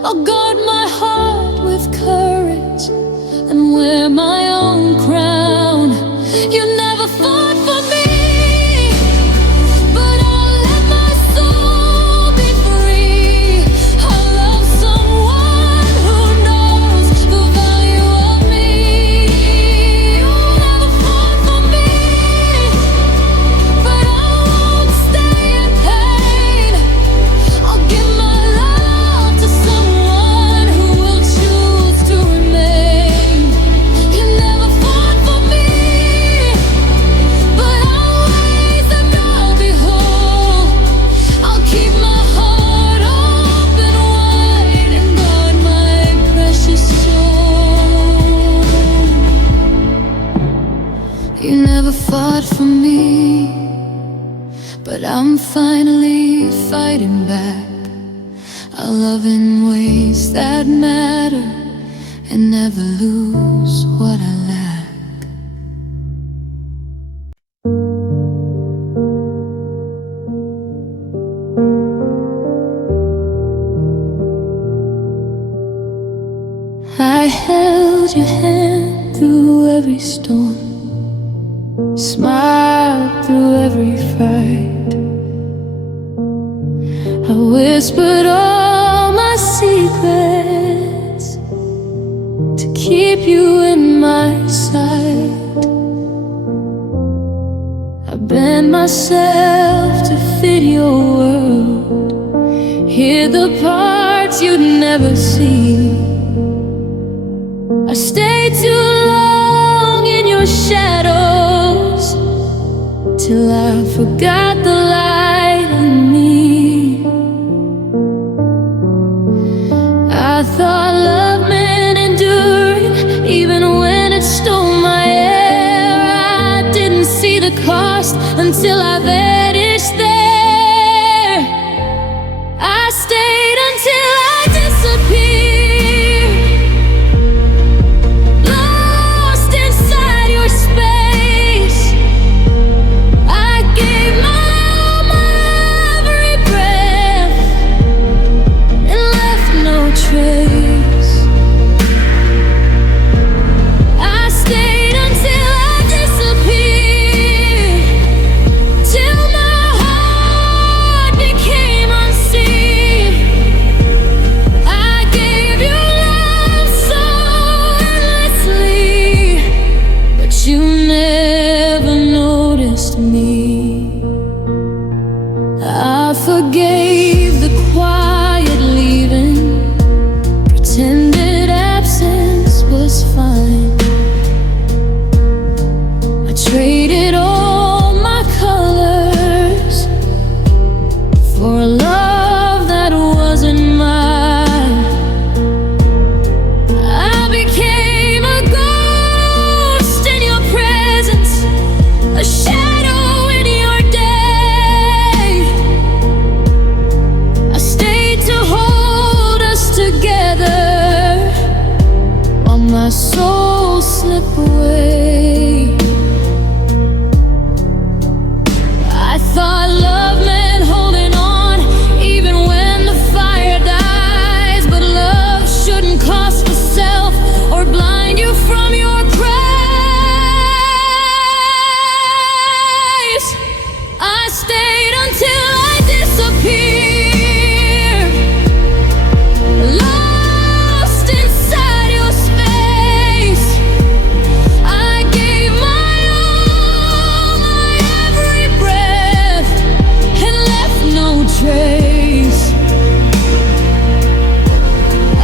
I'll guard my heart with courage and wear my own crown. You never fought for me, but I'll let my soul be free. I love someone who knows the value of me. You never fought for me, but I won't stay in pain. I'll give my love to someone who will choose to remain. You never fought for me, but I'll raise and I'll be whole. I'll keep my heart open wide and guard my precious soul. You never fought for me, but I'm finally fighting back. I love in ways that matter and never lose what I lack. I held your hand through every storm, smiled through every fight. I whispered all my secrets to keep you in my sight. I bent myself to fit your world, hear the parts you'd never see. I stayed too long in your shadows till I forgot the light in me. I thought love meant enduring, even when it stole my air. I didn't see lost until I vanished there. I stayed until I disappeared, lost inside your space. I gave my all, my every breath, and left no trace. I stayed until I disappeared, till my heart became unseen. I gave you love so endlessly, but you never noticed me. I forgave the quiet leaving, pretended absence was fine. I traded all my colors for a love that wasn't mine. I became a ghost in your presence, a shadow in your day. I stayed to hold us together while my soul slipped away. I thought love meant holding on even when the fire dies, but love shouldn't cost the self or blind you from your cries. I stayed until I disappeared, lost inside your space. I gave my all, my every breath, and left no trace.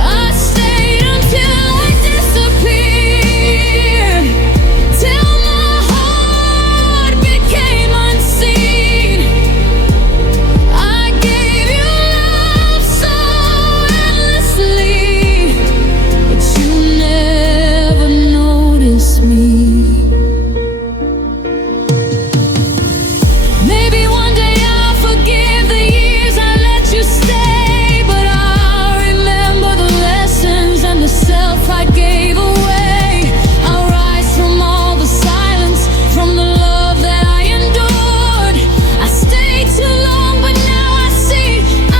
I stayed until I disappeared, till my heart became unseen. I gave you love so endlessly, but you never noticed me. Maybe one day I'll forgive the years I let you stay, but I'll remember the lessons and the self I gave away. I'll rise from all the silence, from the love that I endured. I stayed too long, but now I see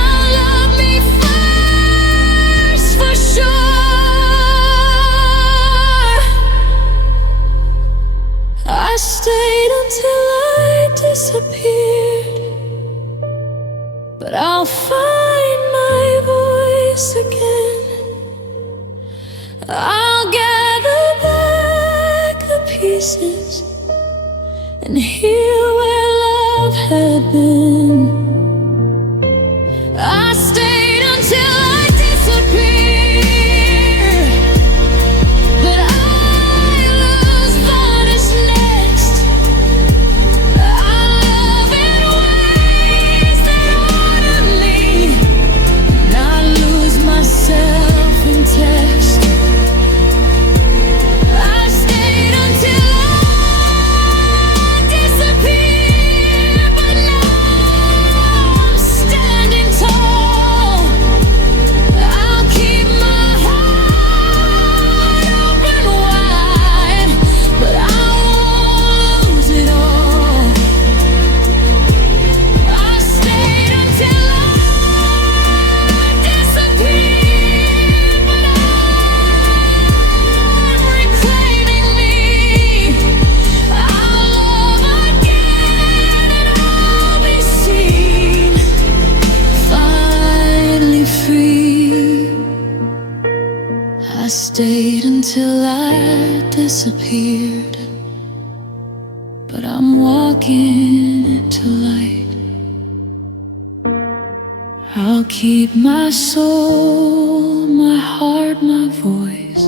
I'll love me first for sure. I stayed until I disappeared, but I'll find my voice again. I'll gather back the pieces and heal where love had been. I stayed until I disappeared, but I lose vanish next. I love in ways that honor me, and I lose myself in text. I stayed until I disappeared, but now I'm standing tall. I'll keep my heart open wide, but I won't lose it all. I stayed until I disappeared, but I'm reclaiming me. I'll love again and I'll be seen, finally free. I stayed until I disappeared, but I'm walking into light. I'll keep my soul, my heart, my voice,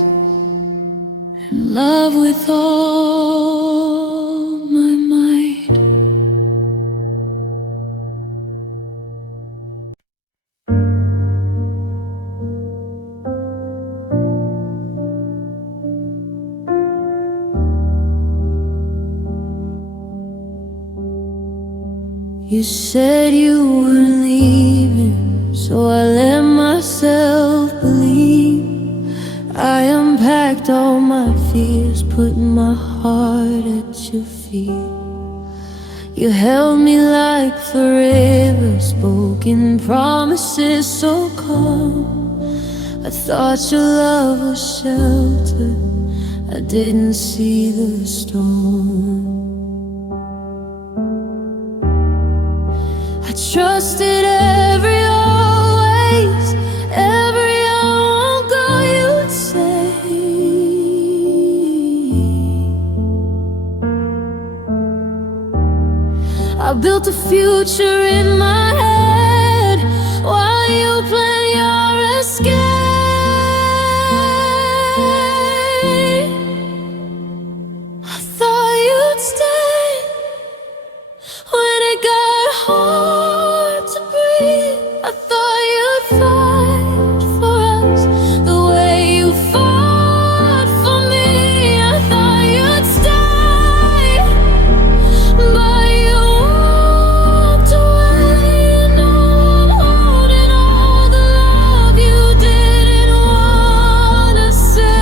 and love with all my might. You said you were leaving, so I let myself believe. I unpacked all my fears, putting my heart at your feet. You held me like forever, spoken promises so calm. I thought your love was shelter, I didn't see the storm. I trusted every always, every I won't go, you'd say. I built a future in my head while you plan your escape. I thought you'd stay when it got hard to breathe. I thought you'd fight for us the way you fought for me. I thought you'd stay, but you walked away. Now I'm holding all the love you didn't wanna say.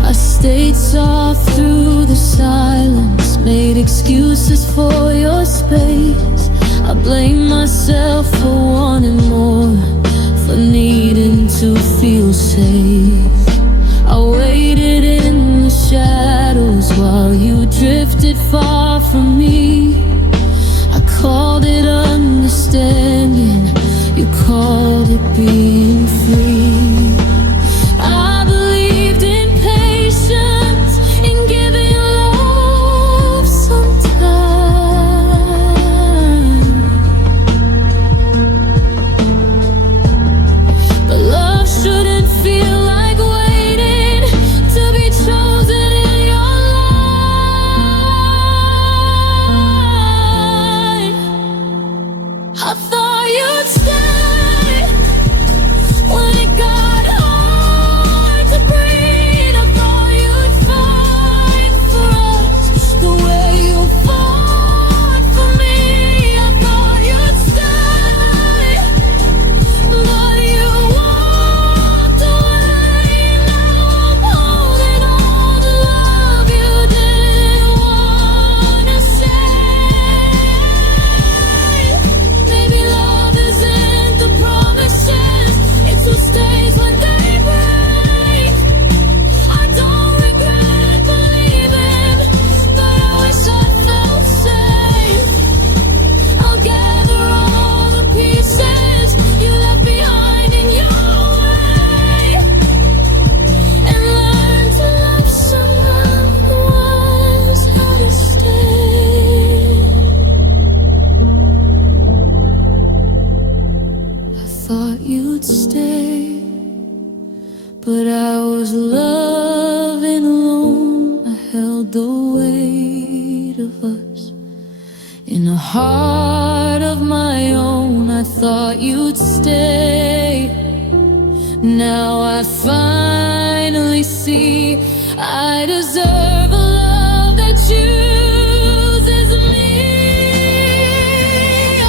I stayed soft through the silence, made excuses for your space. I blame myself for wanting more, for needing to feel safe. I waited in the shadows while you drifted far from me. I called it understanding, you called it being free. I believed in patience, in giving love some time. But love shouldn't feel like waiting to be chosen in your life. I thought you'd stay when it got hard to breathe. I thought you'd fight for us the way you fought for me. I thought you'd stay, but you walked away. Now I'm holding all the love you didn't wanna say. Maybe love isn't the promises, it's who stays when they break. I don't regret believing, but I wish I felt safe. I'll gather all the pieces you left behind in your way, and learn to love someone who was how to stay. I thought you'd stay, but I was loving alone. I held the weight of us in a heart of my own. I thought you'd stay. Now I finally see I deserve a love that chooses me.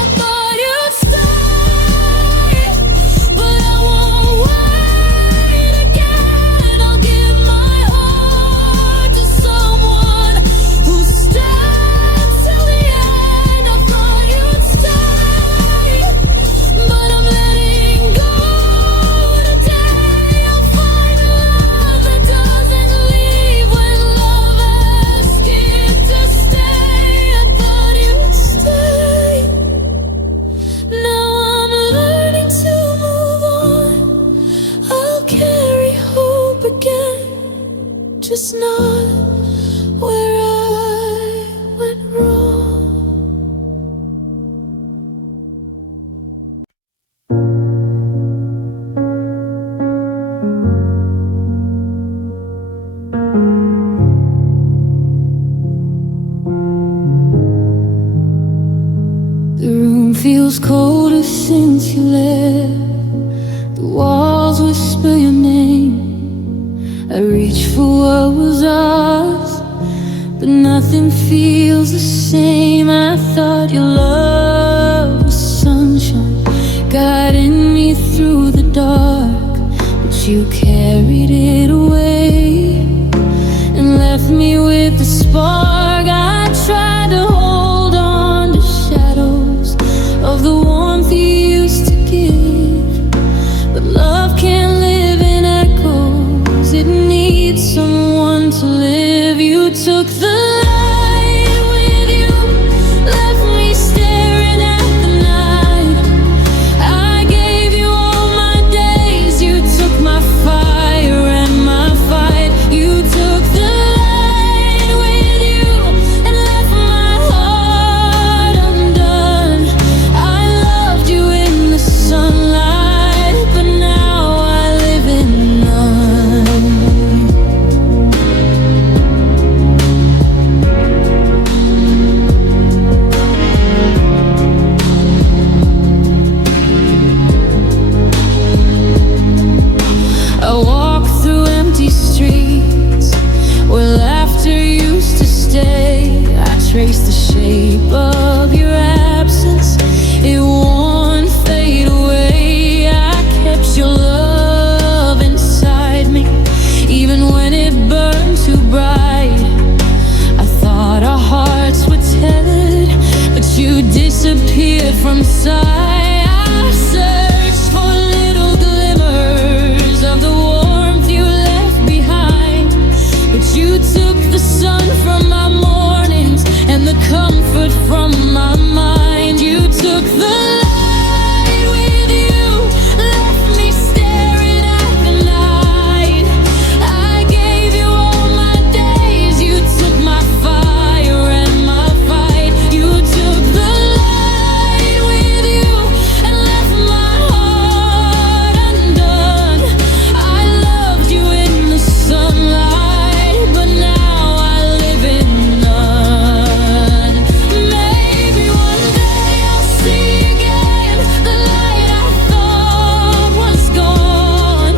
I thought you'd stay, but I won't wait again. I'll give my heart to someone who stands till the end. I thought you'd stay, but I'm letting go today. I'll find a love that doesn't leave when love asks it to stay. I thought you'd stay. Now I'm learning to move on. I'll carry hope again, just not where I went wrong. The room feels colder since you left. The walls whisper your name. I reach for what was ours, but nothing feels the same. I thought your love was sunshine, guiding me through the dark, but you carried it away and left me with the spark. I tried to hold on to shadows of the warmth you used to give, but love can't live in echoes. It needs someone to live. You took the light with you, left me staring at the night. I gave you all my days. You took my fire and my fight. You took the light with you and left my heart undone. I loved you in the sunlight, but now I live in none. I walk through empty streets where laughter used to stay. I trace the shape of your absence. It won't fade away. I kept your love inside me, even when it burned too bright. I thought our hearts were tethered, but you disappeared from sight. I've searched for little glimmers of the warmth you left behind, but you took the sun from my mornings and the comfort from my mind. You took the light with you, left me staring at the night. I gave you all my days. You took my fire and my fight. You took the light with you and left my heart undone. I loved you in the sunlight, but now I live in none. Maybe one day I'll see again the light I thought was gone.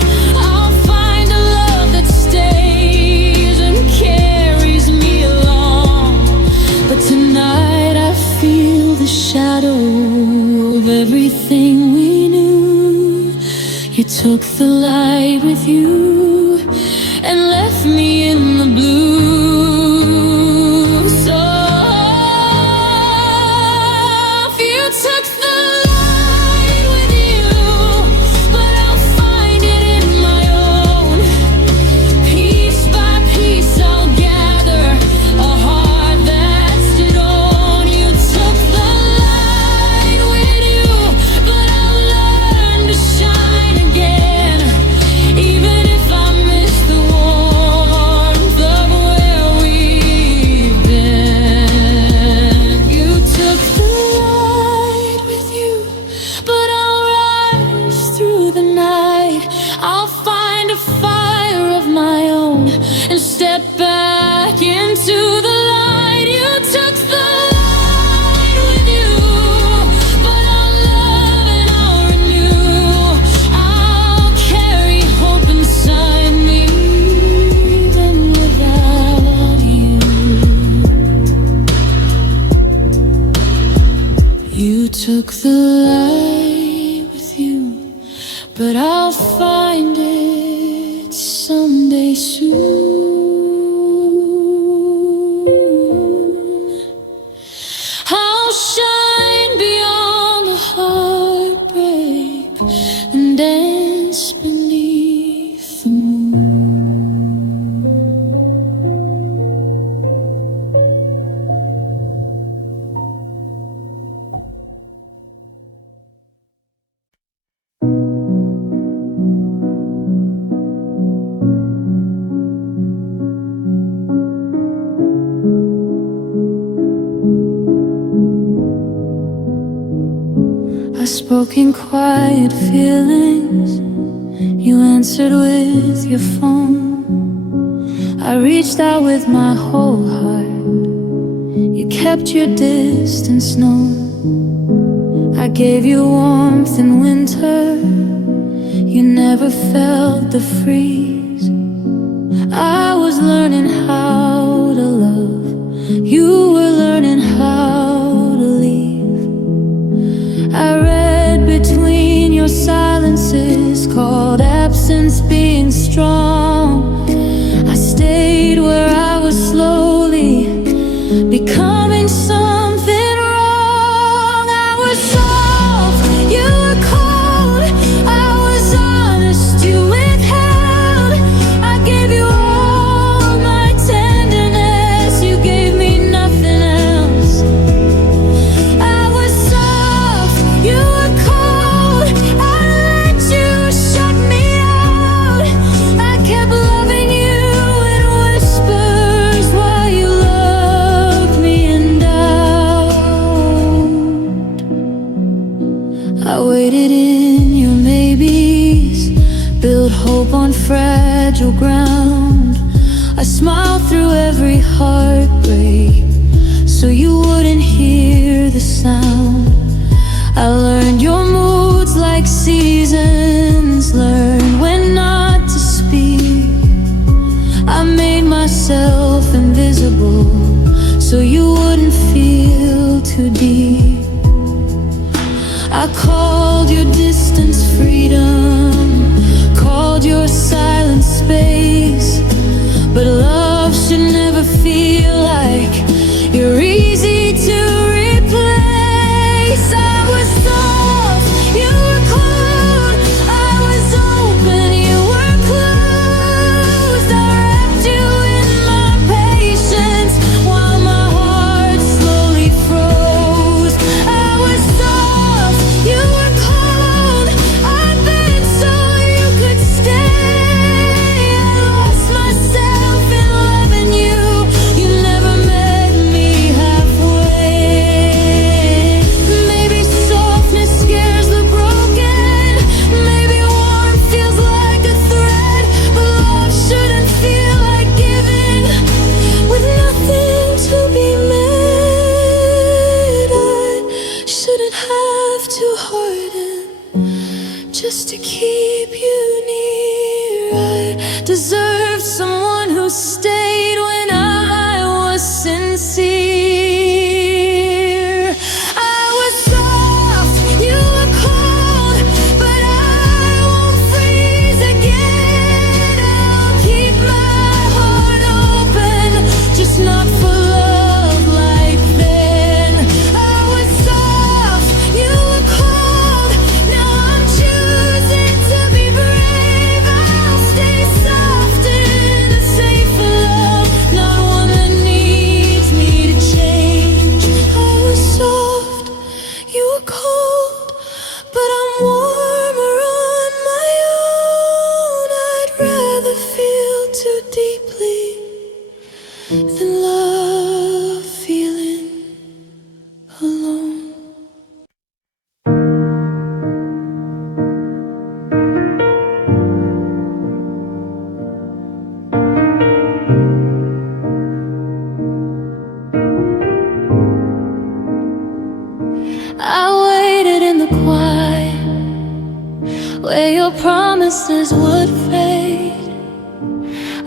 I'll find a love that stays and carries me along. But tonight I feel the shadow of everything we knew. You took the light with you and left me in the blue. So if you took the light with you, but I'll find it in my own. Piece by piece I'll gather a heart that stood on. You took the light with you, but I'll learn to shine again, even if I miss the warmth of where we've been. You took the light with you, but I'll rise through the night. I'll find a fire of my own and step back into the light. You took the light with you, but I'll love and I'll renew. I'll carry hope inside me even without you. You took the light with you, but I'll find it someday soon. I'll shine beyond the heartbreak and dance beneath the moon. I spoke in quiet feelings. You answered with your phone. I reached out with my whole heart. You kept your distance known. I gave you warmth in winter. You never felt the freeze. I was learning how to love you were learning how to leave. I read between your silences, called absence being strong. I stayed where I was slowly becoming something wrong. I was soft, you were cold. I was honest, you withheld. I gave you all my tenderness, you gave me nothing else. I was soft, you were cold. I let you shut me out. I kept loving you in whispers while you loved me in doubt. I waited in your maybes, built hope on fragile ground. I smiled through every heartbreak so you wouldn't hear the sound. I learned your moods like seasons, learned when not to speak. I made myself invisible so you wouldn't feel too deep. I called your distance freedom, called your silence space, but love should never feel like you're easy to replace. I was soft, you were cold. I was open, you were closed. I wrapped you in my patience while my heart slowly froze. I was soft, you were cold. I bent so you could stay. I lost myself in loving you. You never met me halfway. Maybe softness scares the broken. Maybe warmth feels like a threat. But love shouldn't feel like giving with nothing to be met. I shouldn't have to harden just to keep you near. I deserved someone who stayed when I was sincere. I was soft, you were cold, but I won't freeze again. I'll keep my heart open, just not for love like then. I was soft, you were cold. Now I'm choosing to be brave. I'll stay soft in a safer love, not one that needs me to change. I was soft, you were cold, but I'm warmer on my own. I'd rather feel too deeply than love feeling alone. I waited in the quiet where your promises would fade.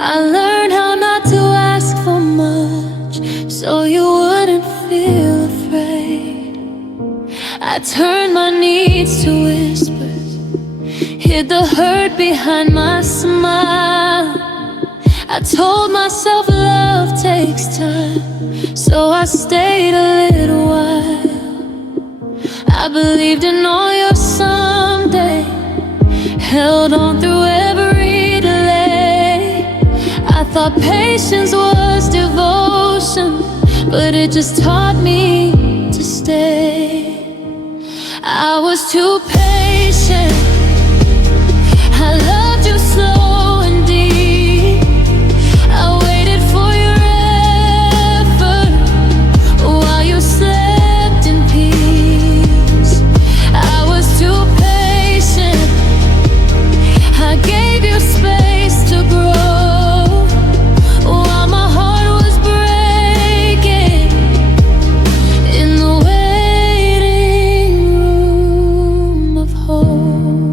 I learned how not to ask for much so you wouldn't feel afraid. I turned my needs to whispers, hid the hurt behind my smile. I told myself love takes time, so I stayed a little while. I believed in all your someday, held on through every delay. I thought patience was devotion, but it just taught me to stay. I was too patient, I loved you slow and deep. I waited for your effort while you slept in peace. I was too patient, I gave you space to grow while my heart was breaking in the waiting room of hope.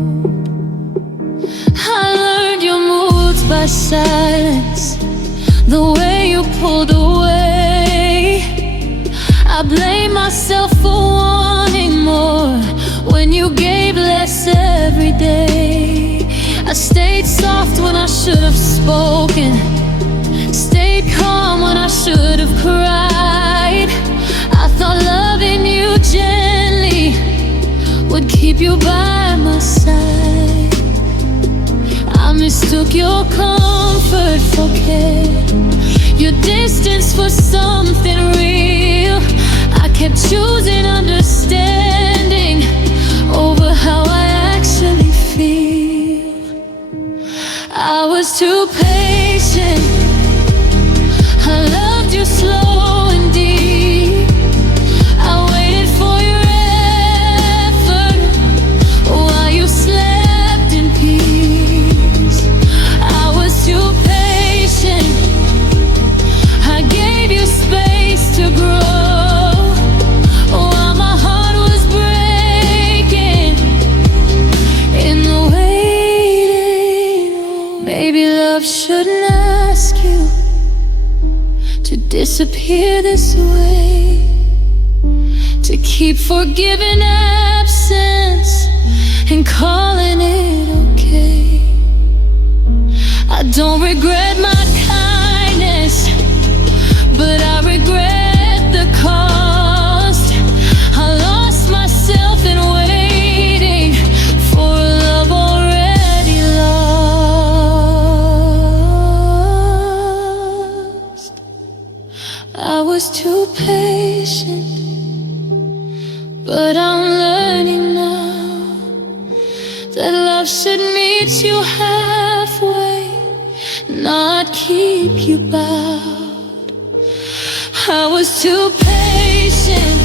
I should have spoken, stayed calm when I should have cried. I thought loving you gently would keep you by my side. I mistook your comfort for care, your distance for something real. I kept choosing understanding over how I actually feel. I was too patient, I loved you slow and deep. I waited for your effort while you slept in peace. I was too patient, I gave you space to grow while my heart was breaking in the waiting. Maybe love shouldn't ask you to disappear this way, to keep forgiving absence and calling it okay. I don't regret my kindness, but I regret the cost. I lost myself in waiting for a love already lost. I was too patient, but I'm learning now that love should meet you halfway, not keep you bound. I was too patient,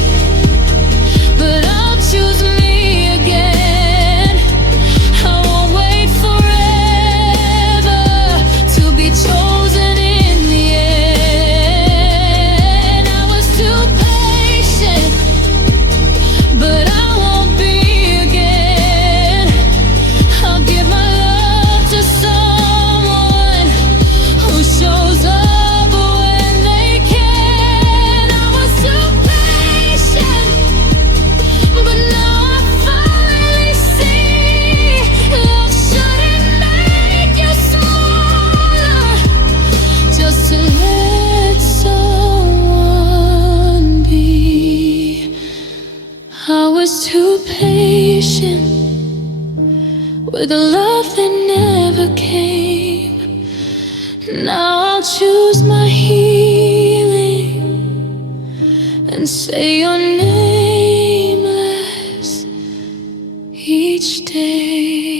but I'll choose me again. I won't wait forever to be chosen in the end. I was too patient, but I won't be again. I'll give my love to someone who shows up when they can. I was too patient, but now I finally see love shouldn't make you smaller just to let someone be. I was too patient with a love that never came. Now I'll choose my healing and say your name less each day.